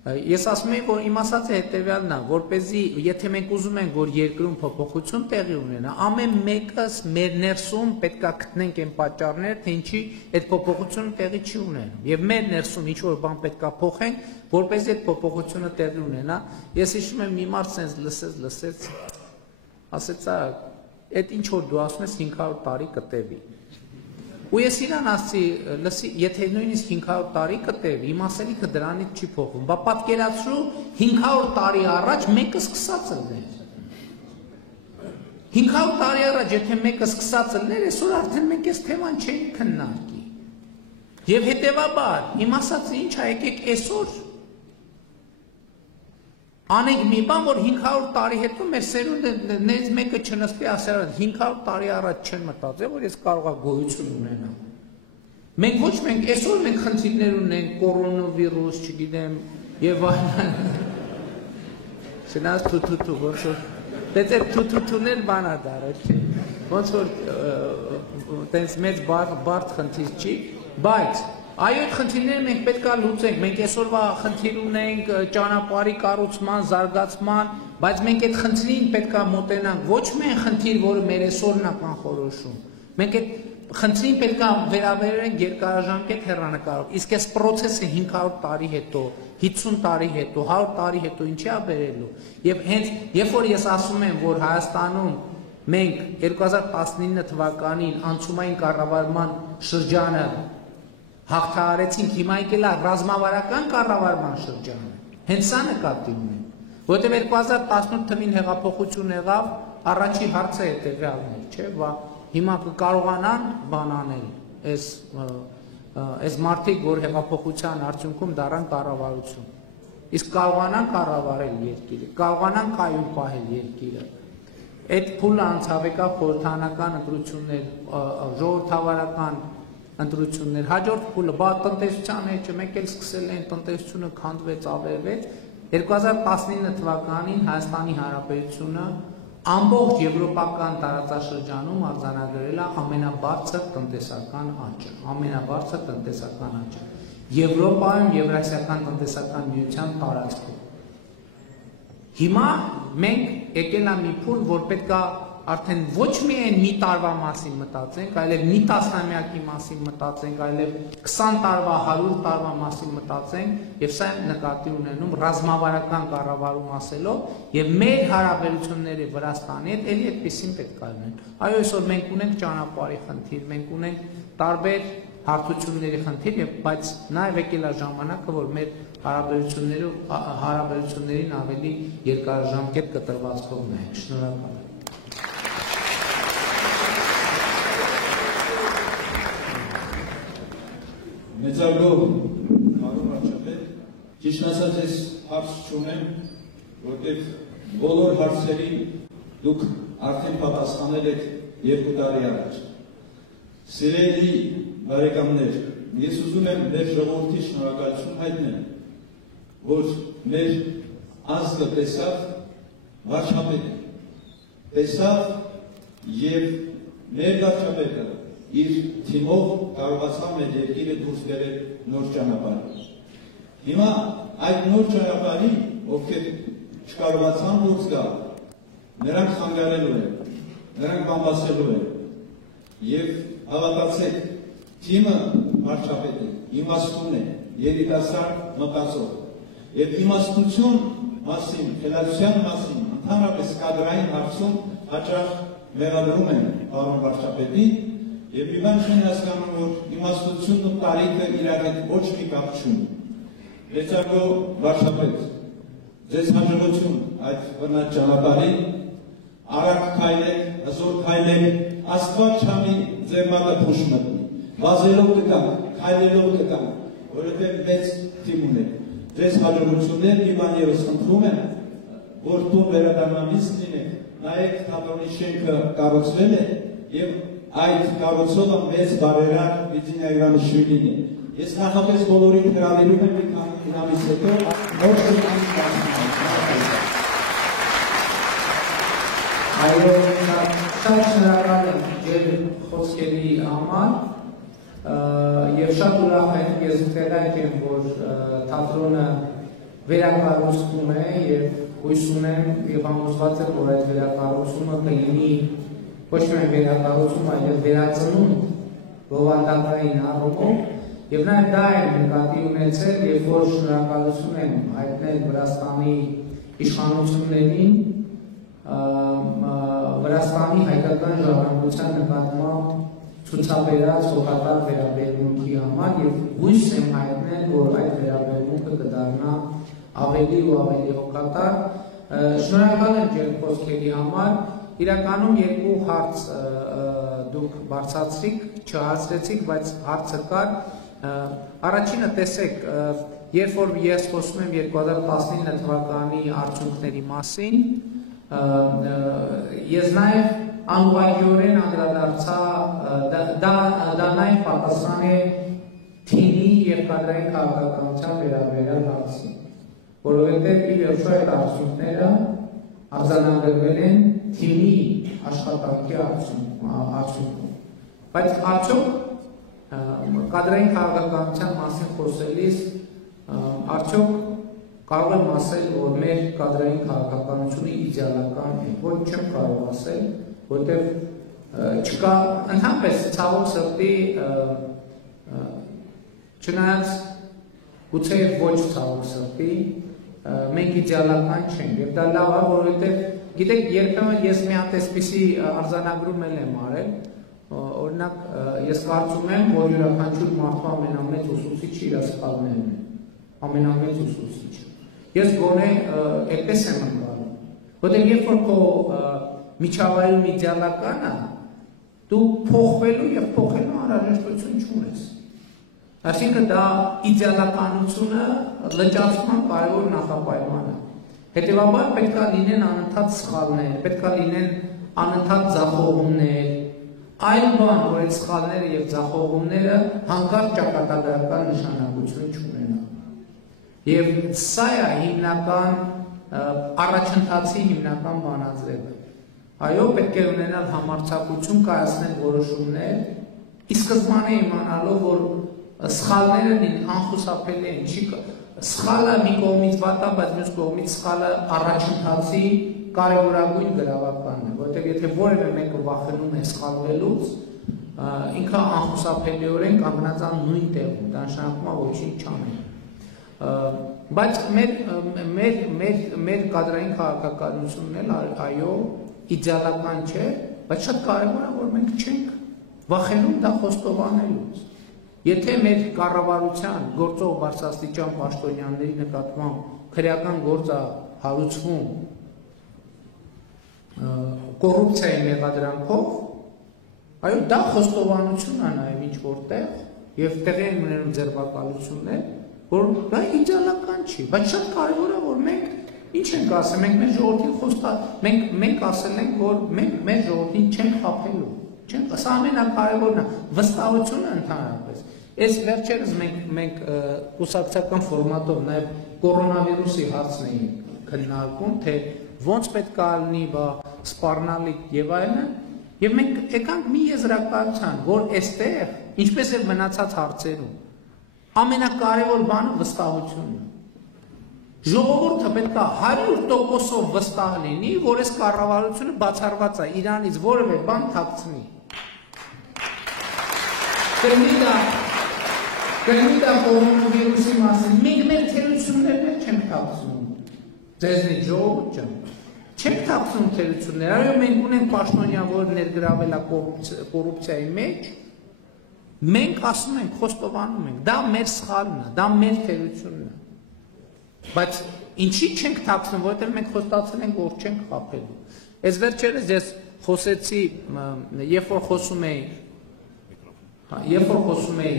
Ես ասում եմ, որ իմ ասածը հետեւյալն է, որպեսզի եթե մենք ուզում ենք, որ երկրում փոփոխություն տեղի ունենա, ամեն մեկս մեր ներսում պետքա գտնենք այն պատճառները, թե ինչի այդ փոփոխությունը տեղի չի ունենում։ Եվ մեր ներսում ինչ որ բան պետքա փոխենք, որպեսզի այդ փոփոխությունը տեղի ունենա։ Ես հիշում եմ մի մարդ sense լսեց, ասեցա, այդ ինչ որ դու ասում ես 500 տարի կտևի։ Ու ես իրան ասացի, լսի, եթե նույնիսկ 500 տարի կտևի, իմ ասելիքը դրանից չի փոխվում, բա պատկերացրու 500 տարի առաջ մեկը սկսած ելներ։ 500 տարի առաջ եթե մեկը սկսած ելներ, այսօր արդեն մենք այս թեման չէինք քննարկի։ Եվ հետևաբար, իմ ասածը ինչ է, եկեք այսօր անենք մի բան, որ 500 տարի հետո մեր սերունդը նենց մեկը չնստի ասել 500 տարի առաջ չեն մտածել, որ ես կարողա գոյություն ունենամ։ Մենք ոչ մենք այսօր մենք խնդիրներ ունենք, կորոնավիրուս, չգիտեմ, եւ այլն։ Շնաս թութու, ոնց որ դե թութուներ բանա դարը, չէ։ Ոնց որ տենց մեծ բարդ խնդիր չի, բայց այո, այդ խնդիրները մենք պետք է լուծենք, մենք այսօրվա խնդիր ունենք ճանապարհի կառուցման, զարգացման, բայց մենք այդ խնդրին պետք է մոտենանք, ոչ միայն խնդիր, որը մեր այսօրն է կանխորոշում, մենք այդ խնդրին պետք է վերաբերենք երկարաժամկետ հեռանկարով, իսկ այս process-ը 500 տարի հետո, 50 տարի հետո, 100 տարի հետո ինչի է բերելու, եւ հենց երբ որ ես ասում եմ, որ Հայաստանում մենք 2019 թվականին անցումային կառավարման շրջանը հաղթահարեցինք, հիմա եկել է ռազմավարական կառավարման շրջանը, հենց սա նկատի ունենք, որովհետև 2018 թվին հեղափոխություն եղավ, առաջի հարցը հետևյալն է, չէ, հիմա կկարողանան բան անել, այս մարդիկ, որ հեղափոխության արդյունքում դառան կառավարություն, իսկ կարողանան կառավարել երկիրը, կարողանան կայուն պահել երկիրը, այդ փուլը անցավ եկավ խորհրդարանական ընտրություններ, ժողովրդավարական ընտրություններ, հաջորդ փուլը, բա տնտեսության հետ մեկ էլ սկսել են տնտեսությունը քանդվեց, ավերվեց, 2019 թվականին Հայաստանի Հանրապետությունը ամբողջ եվրոպական տարածաշրջանում արձանագրել է ամենաբարձր տնտեսական աճը, Եվրոպայում Եվրասիական տնտեսական միության տարածքում։ Հիմա մենք եկել է մի փուլ, որ պետք է արդեն ոչ միայն մի տարվա մասին մտածենք, այլև մի տասնամյակի մասին մտածենք, այլև 20 տարվա, 100 տարվա մասին մտածենք, եւ սա նկատի ունենում ռազմավարական կառավարում ասելով եւ մեր հարաբերությունները Վրաստանի հետ էլի այդպեսին պետք է լինեն։ Այո, այսօր մենք ունենք ճանապարհի խնդիր, մենք ունենք տարբեր հարթությունների խնդիր, բայց նաեւ եկել է ժամանակը, որ մեր հարաբերություններին ավելի երկարաժամկետ կտրվածքով նայենք։ Շնորհակալ եմ։ Մեծարգո Մարո վարչապետ, ճիշտ ասած ես հարց չունեմ, որտեղ բոլոր հարցերին դուք արդեն պատասխանել եք 2 տարի առաջ։ Սիրելի բարեկամներ, ես ուզում եմ մեր ժողովրդի շնորհակալություն հայտնել, որ մեր ազգը տեսավ վարչապետը, տեսավ եւ մեր վարչապետը իր թիմով կարողացավ մեր երկիրը դուրս բերել նոր ճանապարհ։ Հիմա այդ նոր ճանապարհին, ովքեր չկարողացան դուրս գալ, նրանք խանգարելու են, նրանք բամբասելու են։ Եվ հավատացեք, թիմը վարչապետը իմաստուն է, երիտասարդ մտածող։ Եվ իմաստություն մասին, խելացության մասին, ընդհանրապես կադրային հարցում հաճախ մեղադրում են պարոն վարչապետին, եւ մի բան չեն հասկանում, որ իմաստությունն ու տարիքը իրար հետ ոչ մի կապ չունի։ Մեծարգո վարչապետ, ձեզ հաջողություն այդ բռնած ճանապարհին, արագ քայլեք, հզոր քայլեք, Աստված չանի ձեր մատը փուշ մտնի, վազելով կգանք, քայլելով կգանք, որովհետեւ մեծ թիմ ունեք։ Ձեզ հաջողություններ, մի բան ևս խնդրում եմ, որ տուն վերադառնալիս լինեք, նայեք թատրոնի շենքը կառուցվել է եւ այդ կառուցողը մեծ բարերար Վիգենիա Շուլին է։ Ես նախապես բոլորին հրավիրում եմ մի քանի ամիս հետո նոր շենքի բացման։ Այո, շատ շնորհակալ եմ ձեր խոսքերի համար եւ շատ ուրախ եմ ես տեղյակ եմ, որ թատրոնը վերակառուցվում է եւ հույս ունեմ եւ համոզված եմ, որ այդ վերակառուցումը կլինի ոչ միայն վերակառուցում, այլ վերածնունդ բովանդակային առումով եւ նաեւ դա եմ նկատի ունեցել, երբ որ շնորհակալություն եմ հայտնել Վրաստանի իշխանություններին Վրաստանի հայկական ժառանգության նկատմամբ ցուցաբերած հոգատար վերաբերմունքի համար եւ հույս եմ հայտնել, որ այդ վերաբերմունքը կդառնա ավելի ու ավելի հոգատար։ Շնորհակալ եմ ձեր խոսքերի համար։ Իրականում երկու հարց դուք բարձրացրիք, չհասցրեցիք, բայց հարցը կար։ Առաջինը տեսեք, երբ որ ես խոսում եմ 2019 թվականի արդյունքների մասին, ես նաև անուղղակիորեն անդրադարձա, դա նաև պատասխան է թիմի եւ կադրային քաղաքականության վերաբերյալ հարցին, որովհետեւ ի վերջո այդ արդյունքները արձանագրվել են թիմի աշխատանքի արդյունքում։ Բայց արդյոք կադրային քաղաքականության մասին խոսելիս արդյոք կարող եմ ասել, որ մեր կադրային քաղաքականությունը իդեալական է, ոչ չեմ կարող ասել, որտեղ չկա ընդհանրապես ցավոք սրտի չնայած գուցե ոչ ցավոք սրտի մենք իդեալական չենք եւ դա լավ է, որովհետեւ գիտեք երբեմն ես մի հատ այսպիսի արձանագրում եմ արել, օրինակ ես կարծում եմ, որ յուրաքանչյուր մարդու ամենամեծ ուսուցիչը իր սխալներն են, ամենամեծ ուսուցիչը։ Ես գոնե այդպես եմ ընկալում, որտեղ երբ որ քո միջավայրում իդեալական է, դու փոխվելու եւ փոխելու անհրաժեշտություն չունես։ Այսինքն դա իդեալականությունը լճացման կարևոր նախապայման է։ Հետևաբար պետք է լինեն անընդհատ սխալներ, պետք է լինեն անընդհատ ձախողումներ, այլ բան, որ այդ սխալները եւ ձախողումները հանկարծ ճակատագրական նշանակություն չունենան։ Եվ սա է հիմնական առաջընթացի հիմնական բանաձևը։ Այո, պետք է ունենալ համարձակություն կայացնել որոշումներ, ի սկզբանե իմանալով, որ սխալները անխուսափելի են, սխալը մի կողմից վատ է, բայց մյուս կողմից սխալը առաջընթացի կարևորագույն գրավականն է, որովհետև եթե որևէ մեկը վախենում է սխալվելուց, ինքը անխուսափելիորեն կանգնած է նույն տեղում, դա նշանակում է ոչինչ չանել։ Բայց մեր կադրային քաղաքականությունն էլ այո, իդեալական չէ, բայց շատ կարևոր է, որ մենք չենք վախենում դա խոստովանելուց։ Եթե մեր կառավարության գործող բարձրաստիճան պաշտոնյաների նկատմամբ քրեական գործ է հարուցվում կոռուպցիայի մեղադրանքով, այո, դա խոստովանություն է նաև ինչ որտեղ եւ տեղի են ունենում ձերբակալություններ, որ դա իդեալական չի, բայց շատ կարևոր է, որ մենք ինչ ենք ասել, մենք մեր ժողովրդին մենք ասել ենք, որ մենք մեր ժողովրդին չենք խաբելու, չենք, սա ամենակարևորն է, վստահությունը ընդհանրապես։ Այս վերջերս մենք կուսակցական ֆորմատով նաև կորոնավիրուսի հարցն էինք քննարկում, թե ոնց պետք է լինի, սպառնալիք եւ այլն, եւ մենք եկանք մի եզրակացության, որ այստեղ, ինչպես եւ մնացած հարցերում, ամենակարևոր բանը վստահությունն է։ Ժողովուրդը պետք է 100%-ով վստահ լինի, որ այս կառավարությունը բացառված է իրանից որևէ բան թաքցնի։ Կրնի դա կորոնավիրուսի մասին, մենք մեր թերություններն էլ չենք թաքցնում, ձեզնից ժողովուրդ ջան, չենք թաքցնում թերություններ, այո մենք ունենք պաշտոնյա, որ ներգրավել է կոռուպցիայի մեջ, մենք ասում ենք, խոստովանում ենք, դա մեր սխալն է, դա մեր թերությունն է, բայց ինչի չենք թաքցնում, որովհետև մենք խոստացել ենք, որ չենք խաբելու։ Այս վերջերս ես խոսեցի, երբ որ խոսում էի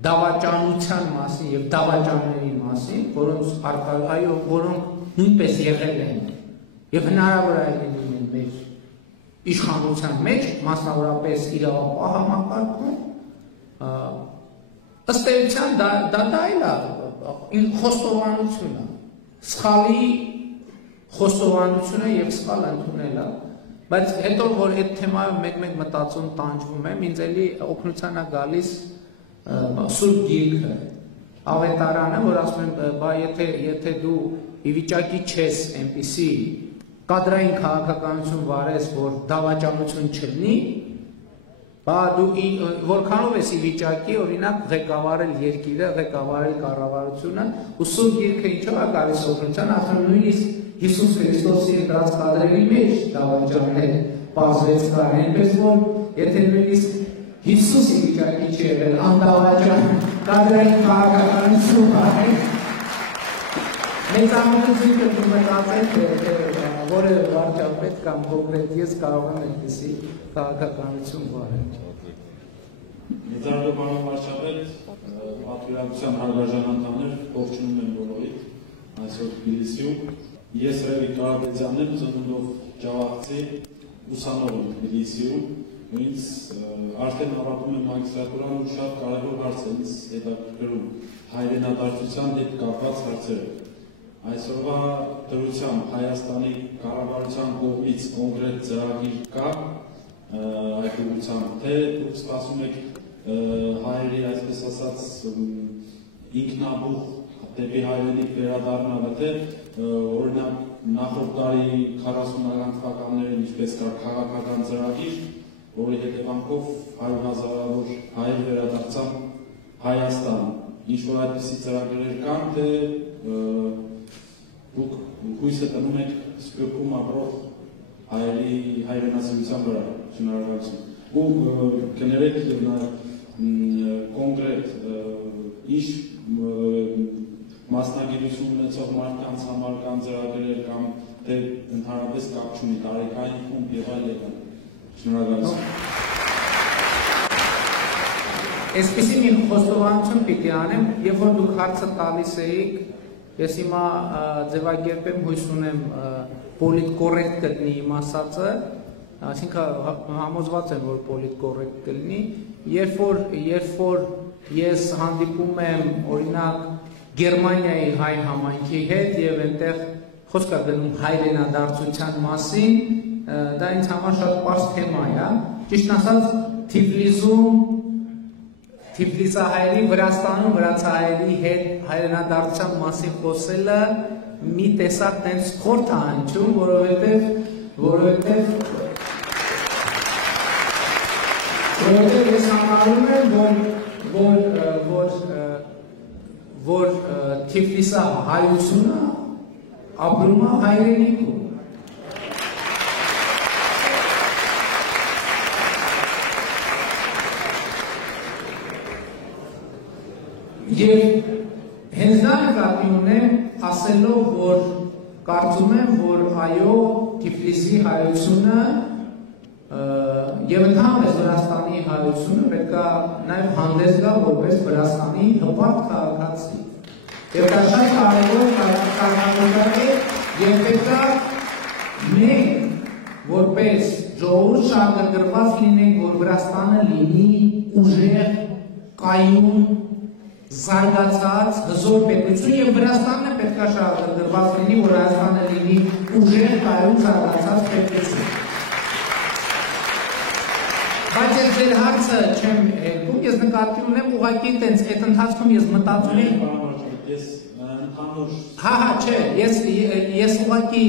դավաճանության մասին եւ դավաճանների մասին, որոնք նույնպես եղել են եւ հնարավոր է լինեն մեր իշխանության մեջ, մասնավորապես իրավապահ համակարգում, ըստ էության դա էլ է խոստովանությունը, սխալի խոստովանությունը եւ սխալ ընդունելը, բայց հետո որ այդ թեմայով մեկ-մեկ մտածում տանջվում եմ, ինձ էլի օգնության է գալիս Սուրբ Գիրքը, Ավետարանը, որ ասում եմ, բա եթե դու ի վիճակի չես այնպիսի կադրային քաղաքականություն վարես, որ դավաճանություն չլինի, բա դու որքանով ես ի վիճակի, օրինակ, ղեկավարել երկիրը, ղեկավարել կառավարությունը, ու Սուրբ Գիրքը ինչով է գալիս օգնության, ասում նույնիսկ Հիսուս Քրիստոսի ընտրած կադրերի մեջ դավաճանել պարզվեց կար, այնպես որ եթե նույնիսկ Հիսուս ի վիճակի չի եղել անդավաճան կադրային քաղաքականություն վարել, մեծամտություն կրում մտածել, որևէ վարչապետ կամ կոնկրետ ես կարող եմ այդպիսի քաղաքականություն վարել։ Մեծարդը պարոն վարչապետ, պատվիրակության հարգարժան անդամներ, ողջունում եմ բոլորիդ, այսօր Թբիլիսիում։ Ես Ռևիկ Կարապետյանն եմ, ծնունդով Ջավախցի, ուսանող եմ Թբիլիսիում, ու ինձ արդեն ավարտում եմ մագիստրատուրան ու շատ կարևոր հարց է ինձ հետաքրքրում հայրենադարձության հետ կապված հարցերը։ Այսօրվա դրությամբ Հայաստանի կառավարության կողմից կոնկրետ ծրագիր կա այդ ուղղությամբ, թե դուք սպասում եք հայերի, այսպես ասած, ինքնաբուխ դեպի հայրենիք վերադառնալը, թե օրինակ նախորդ տարի 40-ական թվականներին ինչպես կար քաղաքական ծրագիր, որի հետևանքով 100,000-ավոր հայեր վերադարձան Հայաստան, ինչ որ այդպիսի ծրագրեր կան, թե դուք հույսը տնում եք Սփյուռքում ապրող հայերի հայրենասիրության վրա, շնորհակալություն։ Ու կներեք կոնկրետ ինչ մասնագիտություն ունեցող մարդկանց համար կան ծրագրեր կամ թե ընդհանրապես կապ չունի տարեկային խումբ եւ այլն։ Շնորհակալություն։ Այսպեսի մի խոստովանություն պիտի անեմ, երբ որ դուք հարցը տալիս էիք, ես հիմա ձևակերպեմ, հույս ունեմ պոլիտկորեկտ կլինի իմ ասածը, այսինքն համոզված եմ, որ պոլիտկորեկտ կլինի, երբ որ ես հանդիպում եմ, օրինակ, Գերմանիայի հայ համայնքի հետ եւ այնտեղ խոսք է գնում հայրենադարձության մասին, դա ինձ համար շատ պարզ թեմա է, ճիշտ ասած, Թիֆլիսահայերի Վրաստանում վրացահայերի հետ հայրենադարձության մասին խոսելը մի տեսակ տենց խորթ է հնչում, որովհետև ես համարում եմ, որ Թիֆլիսահայությունը ապրում է հայրենիքում։ Եվ հենց դա նկատի ունեմ ասելով, որ կարծում եմ, որ այո, Թիֆլիսի հայությունը եւ ընդհանրապես Վրաստանի հայությունը պետք է նաեւ հանդես գա որպես Վրաստանի հպարտ քաղաքացի։ Եվ դա շատ կարևոր կարգավորակ է եւ պետք է մենք որպես ժողովուրդ շահագրգռված լինենք, որ Վրաստանը լինի ուժեղ, կայուն, զարգացած հզոր պետություն եւ Վրաստանն է պետք է շահագրգռված լինի, որ Հայաստանը լինի ուժեղ, կայուն, զարգացած պետություն։ Բայց ես ձեր հարցը չեմ ելքում, ես նկատի ունեմ ուղղակի տենց այդ ընթացքում ես մտածում եմ չէ, ես ուղղակի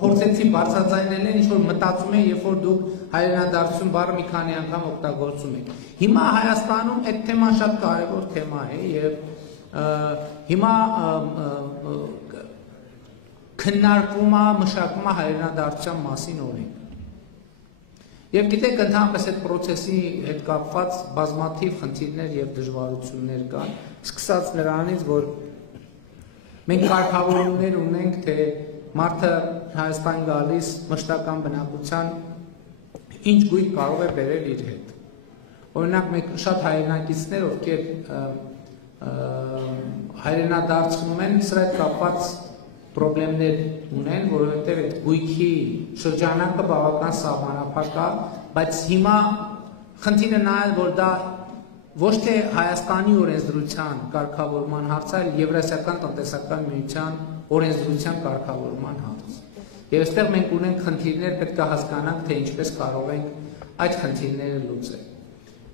փորձեցի բարձրաձայնել ինչ որ մտածում եմ, երբ որ դուք հայրենադարձություն բառը մի քանի անգամ օգտագործում եք։ Հիմա Հայաստանում այդ թեման շատ կարևոր թեմա է եւ հիմա քննարկվում է, մշակվում է հայրենադարձության մասին օրենք։ Եվ գիտեք, ընդհանրապես այդ process-ի հետ կապված բազմաթիվ խնդիրներ եւ դժվարություններ կան, սկսած նրանից, որ մենք կարգավորումներ ունենք, թե մարդը Հայաստան գալիս մշտական բնակության ինչ գույք կարող է բերել իր հետ։ Օրինակ, մենք շատ հայրենակիցներ, ովքեր հայրենադարձվում են, սրա հետ կապված պրոբլեմներ ունեն, որովհետև այդ գույքի շրջանակը բավական սահմանափակ է, բայց հիմա խնդիրը նա է, որ դա ոչ թե Հայաստանի օրենսդրության կարգավորման հարց է, այլ Եվրասիական տնտեսական միության օրենսդրության կարգավորման հարց։ Եվ այստեղ մենք ունենք խնդիրներ, պետք է հասկանանք, թե ինչպես կարող ենք այդ խնդիրները լուծել։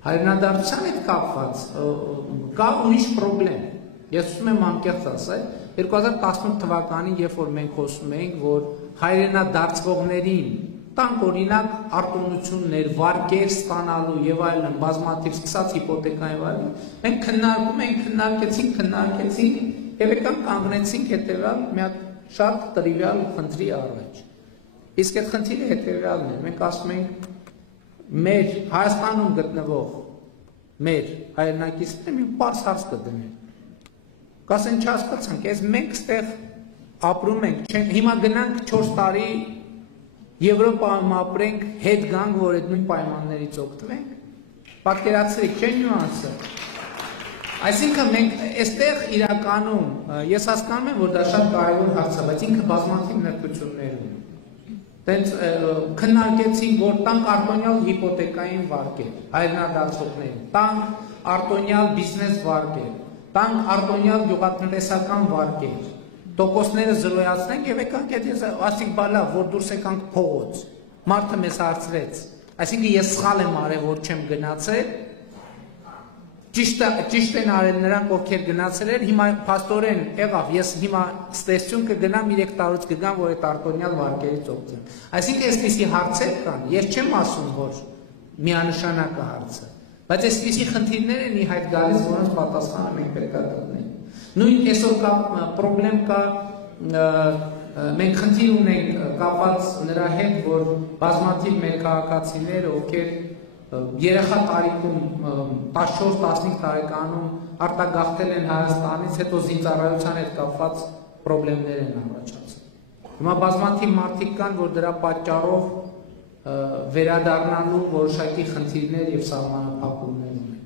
Հայրենադարձության հետ կապված կա ուրիշ պրոբլեմ։ Ես ուզում եմ անկեղծ ասել, 2018 թվականին, երբ որ մենք խոսում էինք, որ հայրենադարձվողներին տանք օրինակ արտոնություններ, վարկեր ստանալու եւ այլն, բազմաթիվ սկսած հիպոթեկային վարկեր, մենք քննարկեցինք եւ եկանք կանգնեցինք հետեւյալ մի հատ շատ տրիվիալ խնդրի առաջ։ Իսկ այդ խնդիրը հետեւյալն է, մենք ասում ենք մեր Հայաստանում գտնվող մեր հայրենակիցները մի պարզ հարց կդնեն։ Կասեն չհասկացանք, այս մենք ստեղ ապրում ենք, հիմա գնանք 4 տարի Եվրոպայում ապրենք, հետ գանք, որ այդ նույն պայմաններից օգտվենք։ Պատկերացրեք, չէ՞ նյուանսը։ Այսինքն մենք այստեղ իրականում ես հասկանում եմ, որ դա շատ կարևոր հարց է, բայց ինքը բազմաթիվ նրբություններ ունի։ Տենց քննարկեցինք, որ տանք արտոնյալ հիպոթեկային վարկեր, հայրենադարձողներին, տանք արտոնյալ բիզնես վարկեր, տանք արտոնյալ գյուղատնտեսական վարկեր, տոկոսները զրոյացնենք եւ եկանք այդ ես ասիկ բալա, որ դուրս եկանք փողոց, մարդը մեզ հարցրեց, այսինքն ես սխալ եմ արել, որ չեմ գնացել, ճիշտ են արել նրանք, ովքեր գնացել են, հիմա փաստորեն եղավ, ես հիմա ստեսություն կգնամ 3 տարուց կգամ, որ այդ արտոնյալ վարկերից օգտվեմ։ Այսինքն այսպիսի հարցեր կան, ես չեմ ասում, որ միանշանակ է հարցը, բայց այսպիսի խնդիրներ են ի հայտ գալիս, որոնց պատասխանը մենք պետք է գտնենք։ Նույն այսօր կա պրոբլեմ կա, մենք խնդիր ունենք կապված նրա հետ, որ բազմաթիվ մեր քաղաքացիներ, ովքեր երեխա տարիքում 14-15 տարեկանում արտագաղթել են Հայաստանից, հետո զինծառայության հետ կապված պրոբլեմներ են առաջացել։ Հիմա բազմաթիվ մարդիկ կան, որ դրա պատճառով վերադառնալու որոշակի խնդիրներ եւ սահմանափակումներ ունեն։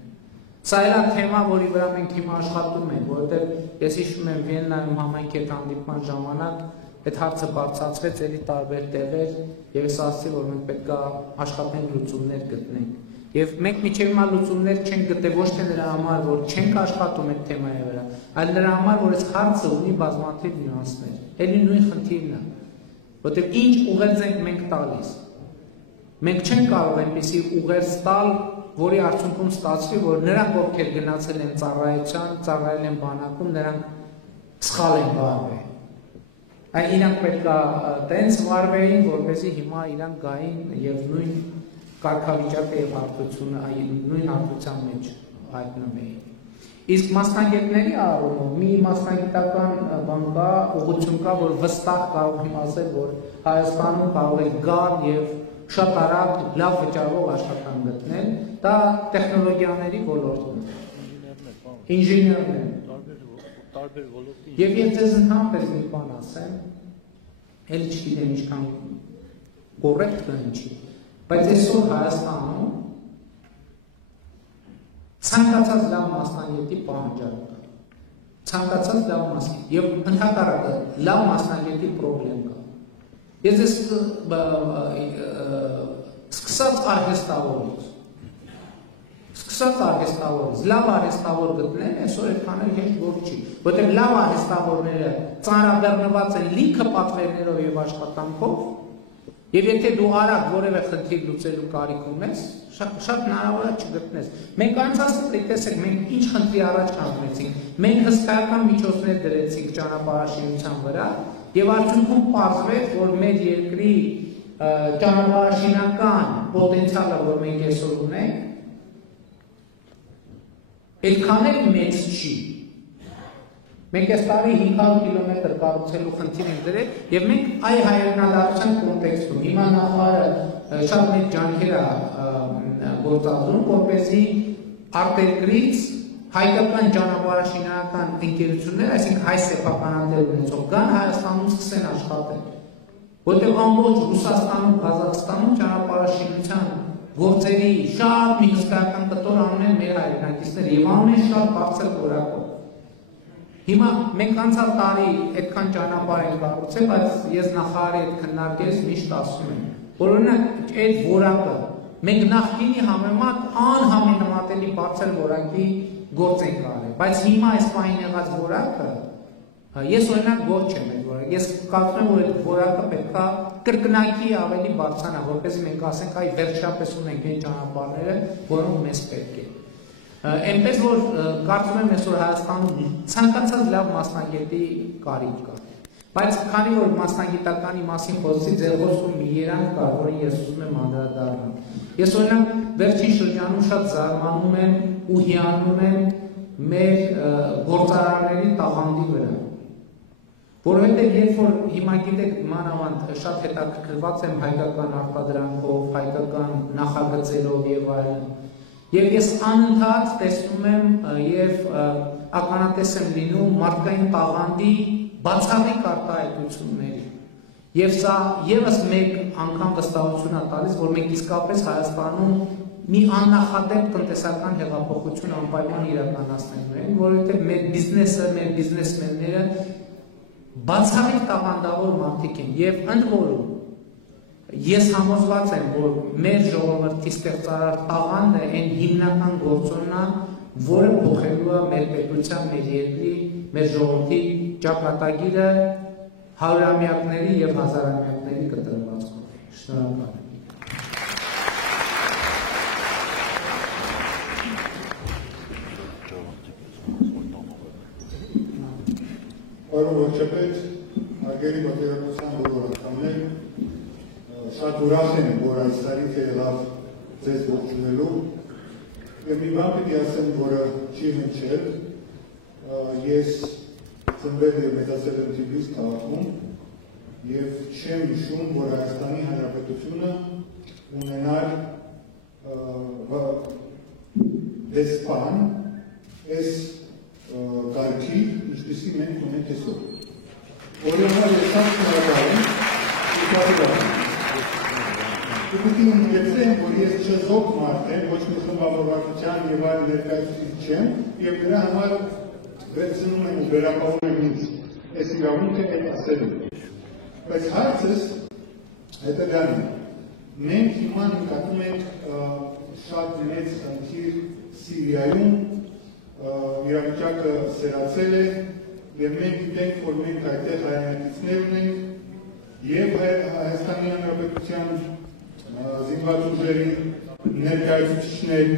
Սա էլ է թեմա, որի վրա մենք հիմա աշխատում ենք, որովհետեւ ես հիշում եմ Վիեննայում համայնքի հետ հանդիպման ժամանակ այդ հարցը բարձրացվեց էլի տարբեր տեղեր եւ ես ասացի, որ մենք պետք է աշխատենք լուծումներ գտնենք։ Եվ մենք միջև հիմա լուծումներ չենք գտել ոչ թե նրա համար, որ չենք աշխատում այդ թեմայի վրա, այլ նրա համար, որ այս հարցը ունի բազմաթիվ նյուանսներ։ Էլի նույն խնդիրն է, որտեղ ինչ ուղերձ ենք մենք տալիս։ Մենք չենք կարող այնպեսի ուղերձ տալ, որի արդյունքում ստացվի, որ նրանք, ովքեր գնացել են ծառայության, ծառայել են բանակում, նրանք սխալ են վարվել։ Այլ իրանք պետք է տենց վարվեին, որպեսզի հիմա իրանք գային եւ նույն կարգավիճակը եւ հարթությունը նույն հարթության մեջ հայտնվեին։ Իսկ մասնագետների առումով մի մասնագիտական բան կա, ուղղություն կա, որ վստահ կարող եմ ասել, որ Հայաստանում կարող է գալ եւ շատ արագ լավ վճարվող աշխատանք գտնել, դա տեխնոլոգիաների ոլորտն է։ Ինժեներներ։ Եվ ես ձեզ ընդհանրապես մի բան ասեմ, էլ չգիտեմ ինչքան կոռեկտ կնչի, բայց այսօր Հայաստանում ցանկացած լավ մասնագետի պահանջարկ կա, ցանկացած լավ մասնագետ եւ ընդհանրապես լավ մասնագետի պրոբլեմ կա։ Ես սկսած արհեստավորից, լավ արհեստավոր գտնել, այսօր այդքան էլ հեշտ որ չի, որտեղ լավ արհեստավորները ծանրաբեռնված են լիքը պատվերներով եւ աշխատանքով, եւ եթե դու արագ որևէ խնդիր լուծելու կարիք ունես, շատ հնարավոր է չգտնես։ Մենք անցածը տեսեք, մենք ինչ խնդրի առաջ կանգնեցինք, մենք հսկայական միջոցներ դրեցինք ճանապարհաշինության վրա եւ արդյունքում պարզվեց, որ մեր երկրի ճանապարհաշինական պոտենցիալը, որ մենք այսօր ունենք, այդքան էլ մեծ չի։ Մենք այս տարի 500 կիլոմետր կառուցելու խնդիր ենք դրել եւ մենք այ հայրենադարձության կոնտեքստում հիմա նախարարը շատ մեծ ջանքեր է գործադրում, որպեսզի արտերկրից հայկական ճանապարհաշինական ընկերություններ, այսինքն հայ սեփականատեր ունեցող գան Հայաստանում սկսեն աշխատել։ Որտեղ ամբողջ Ռուսաստանում, Ղազախստանում ճանապարհաշինության գործերի շատ մի հսկայական կտոր անում են մեր հայրենակիցները եւ անում են շատ բարձր որակով։ Հիմա մենք անցյալ տարի այդքան ճանապարհ ենք կառուցել, բայց ես նախարարի հետ քննարկել միշտ ասում եմ, որ օրինակ այդ որակը մենք նախկինի համեմատ անհամեմատելի բարձր որակի գործ ենք արել, բայց հիմա այս պահին եղած որակը Ես օրինակ ոչ չեմ այդ որակը, ես կարծում եմ, որ այդ որակը պետք է կրկնակի ավելի բարձրանա, որպեսզի մենք ասենք, այ վերջապես ունենք այն ճանապարհները, որոնք մեզ պետք է։ Այնպես որ կարծում եմ այսօր Հայաստանում ցանկացած լավ մասնագետի կարիք կա։ Բայց քանի որ մասնագիտականի մասին խոսեցի, ձեր խոսքում մի երանգ կա, որը ես ուզում եմ անդրադառնալ։ Ես օրինակ վերջին շրջանում շատ զարմանում եմ ու հիանում եմ մեր գործարարների տաղանդի վրա։ Որովհետև երբ որ հիմա գիտեք մանավանդ շատ հետաքրքրված եմ հայկական արտադրանքով, հայկական նախագծերով եւ այլն, եւ ես անընդհատ տեսնում եմ եւ ականատես եմ լինում մարդկային տաղանդի բացառիկ արտահայտությունների։ Եվ սա եւս մեկ անգամ վստահություն է տալիս, որ մենք իսկապես Հայաստանում մի աննախադեպ տնտեսական հեղափոխություն անպայման իրականացնելու ենք, որովհետև մեր բիզնեսը, մեր բիզնեսմենները բացառիկ տաղանդավոր մարդիկ են եւ ընդ որում ես համոզված եմ, որ մեր ժողովրդի ստեղծարար տաղանդը այն հիմնական գործոնն է, որը փոխելու է մեր պետության, մեր երկրի, մեր ժողովրդի ճակատագիրը հարյուրամյակների եւ հազարամյակների կտրվածքով։ Շնորհակալ եմ։ Պարոն վարչապետ, հարգելի պատվիրակության բոլոր անդամներ, շատ ուրախ եմ, որ այս տարիք է եղավ ձեզ ողջունելու եւ մի բան պիտի ասեմ, որը չի հնչել, ես ծնվել եւ մեծացել եմ Թիֆլիս քաղաքում եւ չեմ հիշում, որ Հայաստանի Հանրապետությունը ունենար դեսպան այս կարգի, ինչպիսի մենք ունենք այսօր։ Օրինակ ես շատ շնորհակալ եմ ու պատրաստ եմ։ Պիտի ընդգծեմ, որ ես չզոք մարդ եմ, ոչ մի խմբավորվածության եւ այլ ներկայացուցիչ չեմ, եւ դրա համար վերցնում եմ ու վերապահում եմ ինձ այս իրավունքը այդ ասելու։ Բայց հարցս հետևյալն է։ Մենք հիմա նկատում ենք շատ մեծ խնդիր Սիրիայում, իրավիճակը սերացել է եւ մենք գիտենք, որ մենք այդտեղ հայրենակիցներ ունենք եւ Հայաստանի Հանրապետության զինված ուժերի ներկայացուցիչներ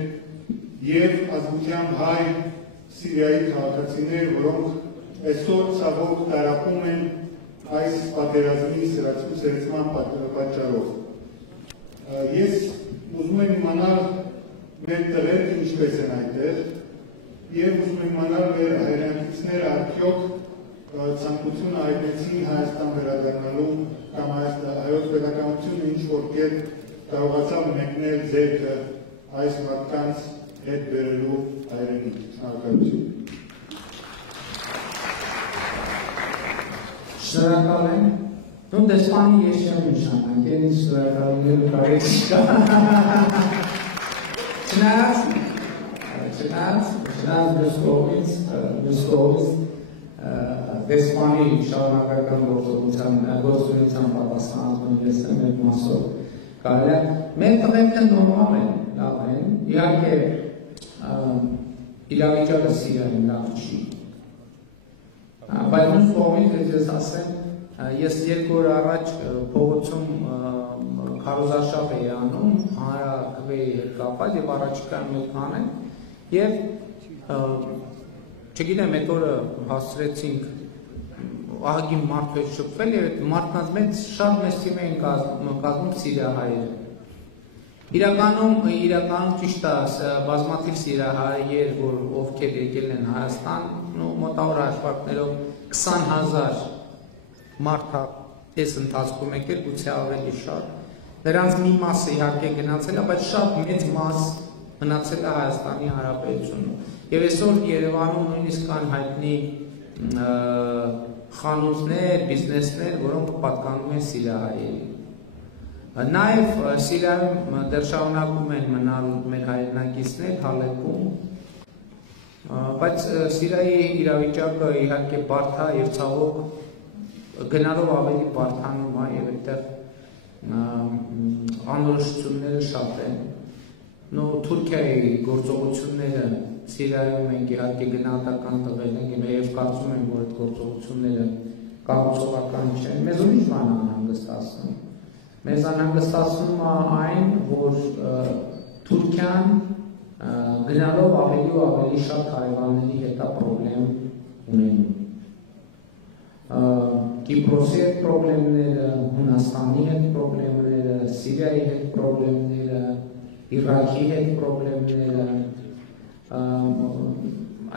եւ ազգությամբ հայ Սիրիայի քաղաքացիներ, որոնք այսօր ցավոք տարապում են այս պատերազմի սերացման պատճառով։ Ես ուզում եմ իմանալ մեր տղերքը ինչպես են այդտեղ եւ ուզում եմ իմանալ մեր հայրենակիցները արդյոք ցանկություն հայտնեցին Հայաստան վերադառնալու կամ հայոց պետականությունը ինչ-որ կերպ կարողացավ մեկնել ձեռքը այս մարդկանց հետ բերելու հայրենիք։ Շնորհակալություն։ Շնորհակալ եմ։ Դու դեսպանի ես չեմ նշանակել, շնորհակալություն կարելի Չնայած մյուս դեսպանի շարունակական գործունեության պատասխանատուն ես եմ այդ մասով կարելի է։ Մեր տղերքը նորմալ են, լավ են, իհարկե իրավիճակը Սիրիայում լավ չի։ Բայց մյուս կողմից ես ասեմ, ես 2 օր առաջ փողոցում քարոզարշավ էի անում, հանրաքվեի հետ կապված եւ առաջիկայում ելք անեմ եւ չգիտեմ այդ օրը հասցրեցինք ահագին մարդու հետ շփվել եւ այդ մարդկանց մեջ շատ մեծ թիվ էին կազմում սիրիահայեր։ Իրականում ճիշտ է, բազմաթիվ սիրիահայեր, որ ովքեր եկել են Հայաստան, մոտավոր հաշվարկներով 20,000 մարդ այս ընթացքում եկել, գուցե ավելի շատ։ Նրանց մի մասը իհարկե գնացել է, բայց շատ մեծ մաս մնացել է Հայաստանի Հանրապետությունում։ Եվ այսօր Երևանում նույնիսկ կան հայտնի խանութներ, բիզնեսներ, որոնք պատկանում են սիրիահայերին։ Նաև Սիրիայում դեռ շարունակում են մնալ մեր հայրենակիցներ Հալեպում, բայց Սիրիայի իրավիճակը իհարկե բարդ է եւ ցավոք գնալով ավելի բարդանում է եւ այդտեղ անորոշությունները շատ են։ Թուրքիայի գործողությունները Սիրիայում մենք իհարկե գնահատական տվել ենք եւ կարծում եմ, որ այդ գործողությունները կառուցողական չեն։ Մեզ ուրիշ բան անհանգստացնում։ Մեզ անհանգստացնում է այն, որ Թուրքիան գնալով ավելի ու ավելի շատ հարևանների հետ է պրոբլեմ ունենում։ Կիպրոսի հետ պրոբլեմները, Հունաստանի հետ պրոբլեմները, Սիրիայի հետ պրոբլեմները, Իրաքի հետ պրոբլեմները,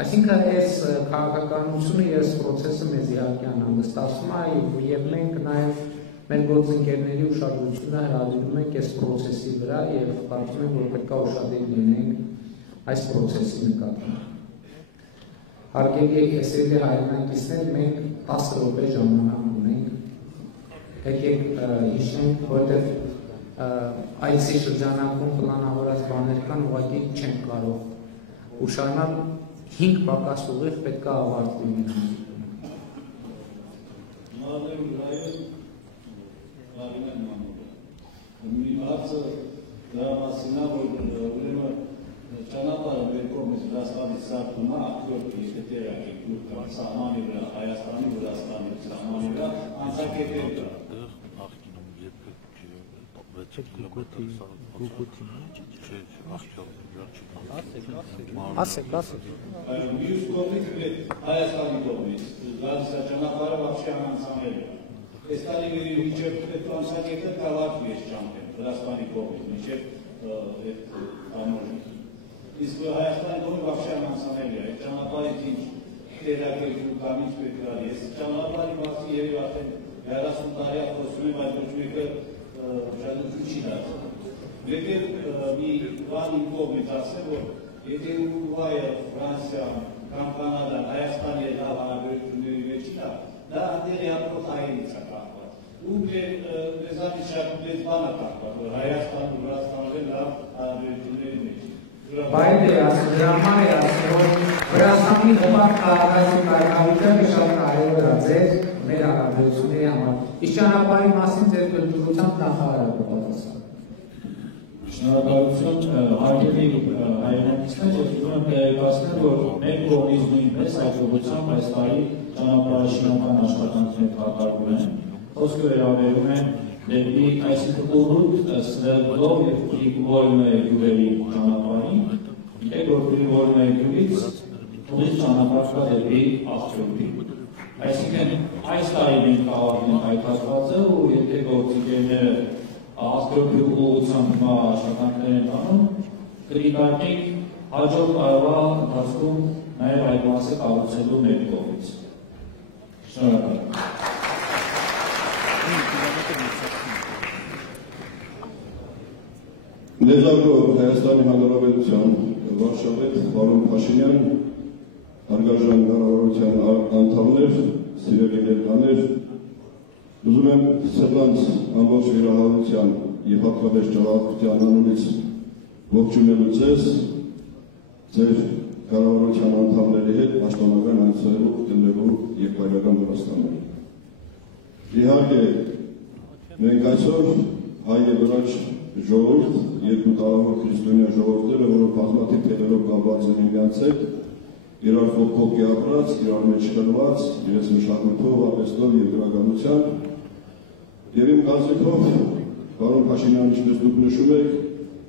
այսինքն այս քաղաքականությունը եւ այս process-ը մեզ իհարկե անհանգստացնում է եւ մենք նաեւ մեր գործընկերների ուշադրությունը հրավիրում ենք այս process-ի վրա եւ կարծում եմ, որ պետք է ուշադիր լինենք այս process-ի նկատմամբ։ Հարգելի SL հայրենակիցներ, մենք 10 րոպե ժամանակ ունենք։ Եկեք հիշենք, որտեղ այցի շրջանակում պլանավորած բաներ կան, ուղղակի չենք կարող ուշանալ 5 պակաս ուղիղ պետք է ավարտվի մնան։ Մի հարցը դրա մասին է, որ ուրեմն ճանապարհը մեր կողմից Վրաստանից սարքում է, ակտորը եթե տեղակի կամ սահմանի վրա, Հայաստանի Վրաստանի սահմանի վրա, անցակետեր կա։ Ասեք։ Մյուս կողմից Հայաստանի կողմից, գալիս է ճանապարհը вообще անանցանելու։ Այս տարի միջև այդ անցակետը կավարտվի այս ճամփեն, Վրաստանի կողմից, միջև այդ ամորը։ Իսկ Հայաստանի կողմը вообще անանցանելի է, այդ ճանապարհից ինչ տեղակերպում կամ ինչ պետք է արի։ Այս ճանապարհի մասին երևի արդեն 30 տարի է խոսում եմ, այդ ոչ մեկը ուշադրություն չի դարձնում։ Եթե մի բան իմ կողմից ասեմ, որ եթե Ուրուգվայը, Ֆրանսիան կամ Կանադան Հայաստանի հետ լավ հարաբերությունների մեջին է, դա այնտեղի ապրող հայերից է կախված։ Ու մեզանից շատ մեծ բան է կախված, որ Հայաստան ու Վրաստանը լավ հարաբերությունների մեջ։ Բայց դրա համար է ասում, որ Վրաստանի հպարտ քաղաքացի կարգավիճակը շատ կարևոր է ձեր մեր հարաբերությունների համար։ Իսկ ճանապարհի մասին ձեր գլխությամբ նախարարը կպատասխանի։ Շնորհակալություն հարգելի հայրենակիցներ, ես ուզում եմ տեղեկացնել, որ մեր կողմից նույնպես հաջողությամբ այս տարի ճանապարհաշինական աշխատանքներ կատարվում են։ Խոսքը վերաբերում է դեպի այսինքն Ուռուտ, Սվերդլով եւ Կրիգվոլնոյ գյուղերի ճանապարհին, գիտեք, որ Կրիգվոլնոյ գյուղից ուղիղ ճանապարհ կա դեպի Աղջոկի։ Այսինքն այս տարի մենք կավարտենք այդ հատվածը ու եթե գործընկերները Աղջոկի ուղղությամբ աշխատանքներ են անում, կդիտարկենք հաջորդ տարվա ընթացքում նաև այդ մասը կառուցելու մեր կողմից։ Շնորհակալ։ Ներկայացնում Հայաստանի Հանրապետության վարչապետ պարոն Փաշինյան, հարգարժան կառավարության անդամներ, սիրելի ներկաներ, ուզում եմ սրտանց ամբողջ վիրահատության եւ հատկապես ժողովրդության անունից ողջունելու ձեզ, ձեր կառավարության անդամների հետ պաշտոնական այցելու գտնելու երկվայրական Վրաստանում։ Իհարկե, մենք այսօր հայ եւ վրաչ ժողովուրդ, երկու տարավոր քրիստոնյա ժողովուրդները, որոնք բազմաթիվ փետերով կապված են իրենց հետ, իրար կողքի ապրած, իրար մեջ խրված, իրենց մշակույթով, ապեստով եւ գրականությամբ, եւ իմ կարծիքով, պարոն Փաշինյան, ինչպես դուք նշում եք,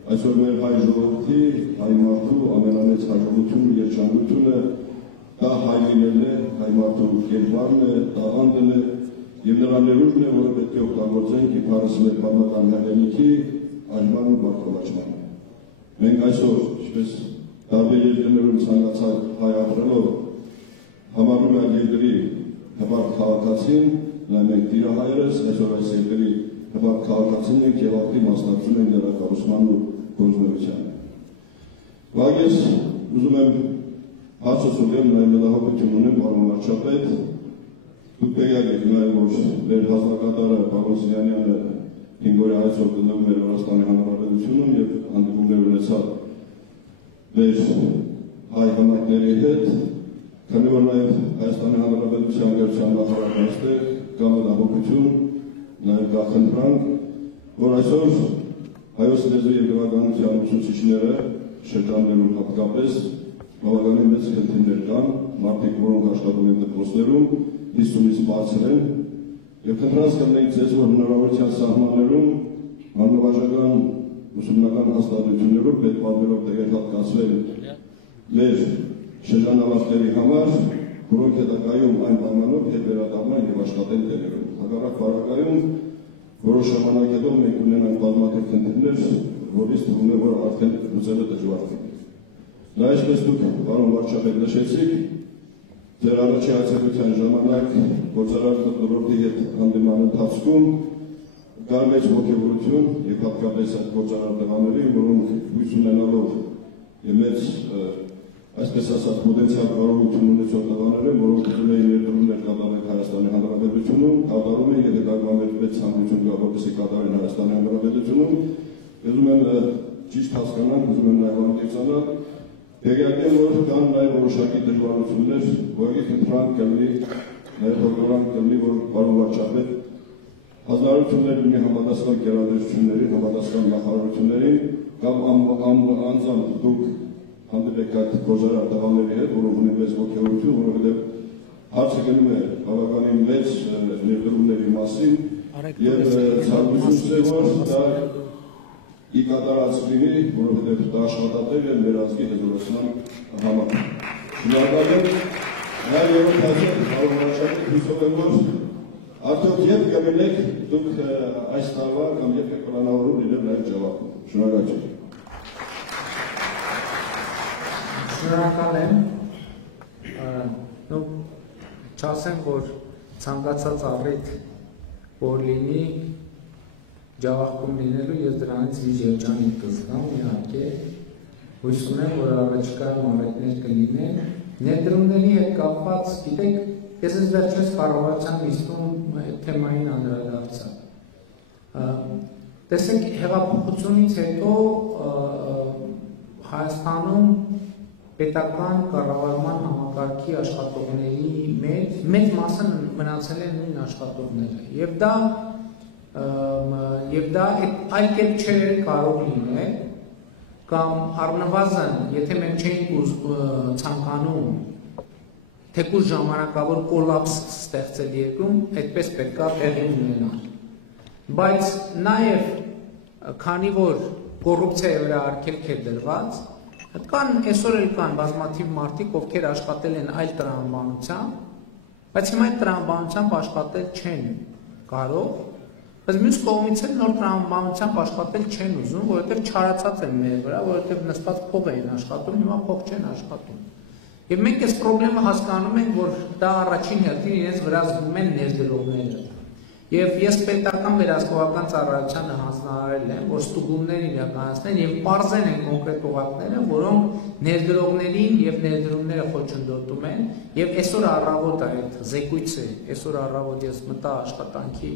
այսօր մեր հայ ժողովրդի, հայ մարդու ամենամեծ հաջողությունը եւ երջանկությունը դա հայ լինելն է, հայ մարդու կերպարն է, տաղանդն է եւ նրա ներուժն է, որը պետք է օգտագործենք իբրս մեր բանական հայրենիքի այլման ու բարգավաճման։ Մենք այսօր, ինչպես տարբեր երկրներում ցանկացած հայ ապրելով համարում ենք երկրի հպարտ քաղաքացին, նա մենք տիրահայրս, այսօր այս երկրի հպարտ քաղաքացին ենք եւ ակտիվ մասնակցում ենք դրա կառուցման ու գործունեությանը։ Բայց ես ուզում եմ հարցուցեմ նաեւ մտահոգություն ունեմ պարոն վարչապետ, դուք տեղյակ եք նաեւ որ մեր հազվագատարը պարոն Սիրյանյանը 5 օրյա այսօր գտնվում էր Վրաստանի Հանրապետությունում եւ հանդիպումներ ունեցավ մեր հայ համայնքների հետ, քանի որ նաեւ Հայաստանի Հանրապետության գերության նախարարն այստեղ կա մտահոգություն, նաեւ կա խնդրանք, որ այսօր հայոց լեզվի եւ գրականության ուսուցիչները շրջաններում հատկապես բավականին մեծ խնդիրներ կան, մարդիկ, որոնք աշխատում են դպրոցներում, 50-ից բարձր են, եւ խնդրած կլինեինք ձեզ, որ հնարավորության սահմաններում աննվազական ուսումնական հաստատություններով պետպատվերով տեղեկատվացվել մեր շրջանավարտների համար, որոնք հետագայում այն պայմանով վերադառնան եւ աշխատեն տեղերում։ Հակառակ բառակայում որոշ ժամանակ հետո մենք ունենանք բազմաթիվ խնդիրներ, որից թվում է, որ արդեն լուծելը դժվար է։ Դա ինչպես դուք, պարոն վարչապետ, նշեցիք, ձեր առաջի այցելության ժամանակ գործարար մթնոլորտի հետ հանդիման ընթացքում կար մեծ ոգևորություն եւ հատկապես այդ գործարար տղաների, որոնք հույս ունենալով եւ մեծ այսպես ասած պոտենցիալ կարողություն ունեցող տղաներ են, որոնք ուզում էին ներդրումներ կատարել Հայաստանի Հանրապետությունում, կատարում են եւ հետագայում մեծ ցանկություն կա, որպեսզի կատարեն Հայաստանի Հանրապետությունում, ուզում են ճիշտ հասկանալ, ուզում են նաեւ անկեղծանալ, տեղյակ են, որ կան նաեւ որոշակի դժվարություններ, որի խնդրանք կլինի, նաեւ հորդորանք կլինի, որ պարոն վարչապետ հանրություններ ունի համապատասխան գերադասություններին, համապատասխան նախարարություններին կամ անձամբ դուք հանդիպեք այդ գործարար տղաների հետ, որոնք ունեն մեծ ոգևորություն, որովհետև հարցը գնում է բավականին մեծ ներդրումների մասին եւ ցանկություն է, որ դա ի կատարած լինի, որովհետև դա աշխատատեղ է մեր ազգի հզորացման համար։ Շնորհակալ եմ, նաև երրորդ հարցը, պարոն վարչապետ, հուսով եմ, որ արդյոք երբ կլինեք դուք այս տարվա կամ երբ եք պլանավորում լինել նաև Ջավախում։ Շնորհակալ եմ։ Շնորհակալ եմ։ Չասեմ, որ ցանկացած առիթ, որ լինի Ջավախքում լինելու, ես դրանից մի երջանիկ կզգամ, իհարկե, հույս ունեմ, որ առաջիկայում առիթներ կլինեն։ Ներդրումների հետ կապված, գիտեք, ես ես վերջերս կառավարության նիստում թեմային անդրադարձա։ Տեսեք, հեղափոխությունից հետո Հայաստանում պետական կառավարման համակարգի աշխատողների մեծ մասը մնացել են նույն աշխատողները եւ դա այլ կերպ չէր կարող լինել կամ առնվազն եթե մենք չէինք ցանկանում թեկուզ ժամանակավոր կոլապս ստեղծել երկրում, այդպես պետք է տեղի ունենար։ Բայց նաեւ քանի որ կոռուպցիայի վրա արգելք է դրված, կան այսօր էլ կան բազմաթիվ մարդիկ, ովքեր աշխատել են այլ տրամաբանությամբ, բայց հիմա այդ տրամաբանությամբ աշխատել չեն կարող, բայց մյուս կողմից էլ նոր տրամաբանությամբ աշխատել չեն ուզում, որովհետև չարացած են մեր վրա, որովհետև նստած փող էին աշխատում, հիմա փող չեն աշխատում։ Եվ մենք այս խնդրումը հասկանում ենք, որ դա առաջին հերթին իրենց վրա զգում են ներդրողները։ Եվ ես պետական վերահսկողական ծառայությանը հանձնարարել եմ, որ ստուգումներ իրականացնեն եւ պարզեն են կոնկրետ օղակները, որոնք ներդրողներին եւ ներդրումները խոչընդոտում են, եւ այսօր առավոտ այդ զեկույցը, այսօր առավոտ ես մտա աշխատանքի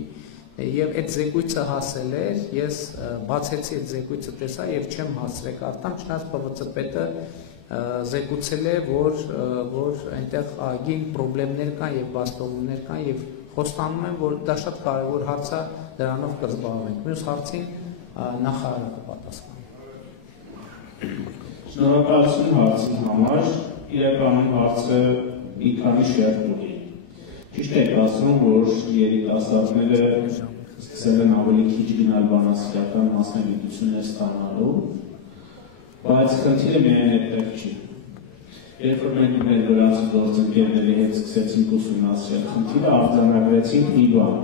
եւ այդ զեկույցը հասել էր, ես բացեցի այդ զեկույցը տեսա եւ չեմ հասցրել արտամ, չնայած ՊՎԾ-պետը զեկուցել է, որ այնտեղ ագին խնդիրներ կան եւ բաստողումներ կան եւ խոստանում եմ, որ դա շատ կարևոր հարց է, դրանով կզբաղվենք։ Մյուս հարցին նախարարը կպատասխանի։ Շնորհակալություն հարցի համար, իրականում հարցը մի քանի շերտ ունի։ Ճիշտ եք ասում, որ երիտասարդները սկսել են ավելի քիչ գնալ բանասիրական մասնագիտություններ ստանալու, բայց խնդիրը միայն այդտեղ չի։ Երբ որ մենք մեր վրացի գործընկերների հետ սկսեցինք ուսումնասիրել խնդիրը, արձանագրեցինք մի բան։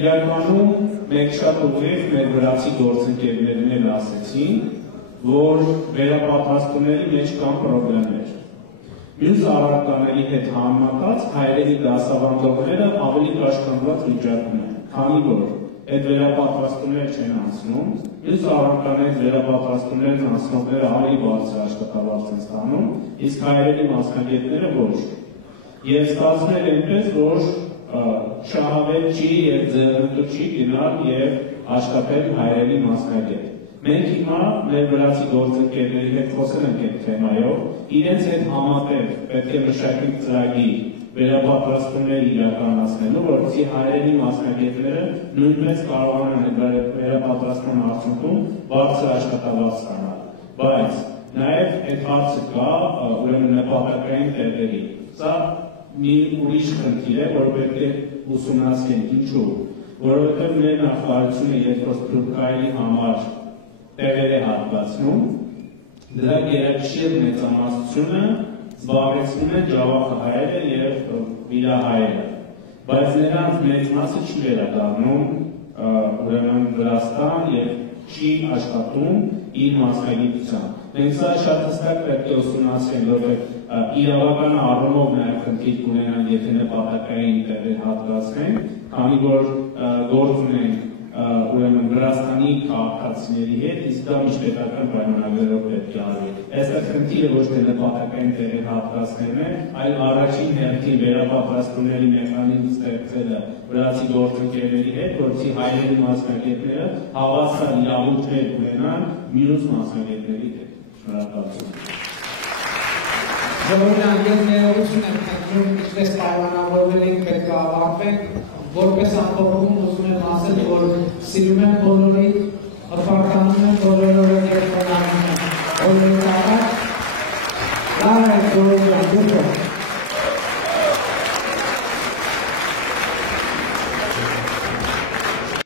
Իրականում մենք շատ ուղիղ մեր վրացի գործընկերներին էլ ասեցին, որ վերապատրաստումների մեջ կան խնդիրներ։ Մյուս առարկաների հետ համեմատած հայերենի դասավանդողները ավելի կաշկանդված վիճակում են, քանի որ այդ վերապատրաստումները չեն անցնում, մյուս առարկաների վերապատրաստումներն անցնողները ավելի բարձր աշխատավարձ են ստանում, իսկ հայերենի մասնագետները ոչ։ Եվ ստացվում է այնպես, որ շահավետ չի եւ ձեռնտու չի գնալ եւ աշխատել հայերենի մասնագետ։ Մենք հիմա մեր վրացի գործընկերների հետ խոսել ենք այդ թեմայով, իրենց հետ համատեղ պետք է մշակենք ծրագիր վերապատրաստումներ իրականացնելու, որպեսզի հայերենի մասնագետները նույնպես կարողանան վերապատրաստման արդյունքում բարձր աշխատավարձ ստանալ։ Բայց Նաև այդ հարցը կա ուրեմն նպատակային տեղերի։ Սա մի ուրիշ խնդիր է, որ պետք է ուսումնասիրենք։ Ինչու՞։ Որովհետև մեր նախարարությունը երկրորդ համար տեղեր է հատկացնում, դրա գերակշիռ մեծամասնությունը զբաղեցնում են ջավախահայերը և վիրահայերը, բայց նրանց մեծ մասը չի վերադառնում ուրեմն Վրաստան և չի աշխատում իր մասնագիտությամբ։ Մենք սա շատ հստակ պետք է ուսումնասիրենք, որովհետև իրավական առումով նաև խնդիր կունենան, եթե նպատակային տեղեր հատկացնենք, քանի որ գործ ունենք ուրեմն Վրաստանի քաղաքացիների հետ, իսկ դա միջպետական պայմանագրերով պետք է արվի։ Այստեղ խնդիրը ոչ թե նպատակային տեղեր հատկացնելն է, այլ առաջին հերթին վերապատրաստումների մեխանիզմ ստեղծելը վրացի գործընկերների հետ, որպեսզի հայերի մասնագետները հավասար իրավունքներ ունենան մյուս մասնագետների հետ։ Շնորհակալություն։ Ժողովրդի անգլերենություն եմ խնդրում, ինչպես պայմանավորվել ենք պետք է ավարտվենք, որպես ամփոփում ուզում եմ ասել, որ սիրում եմ բոլորի,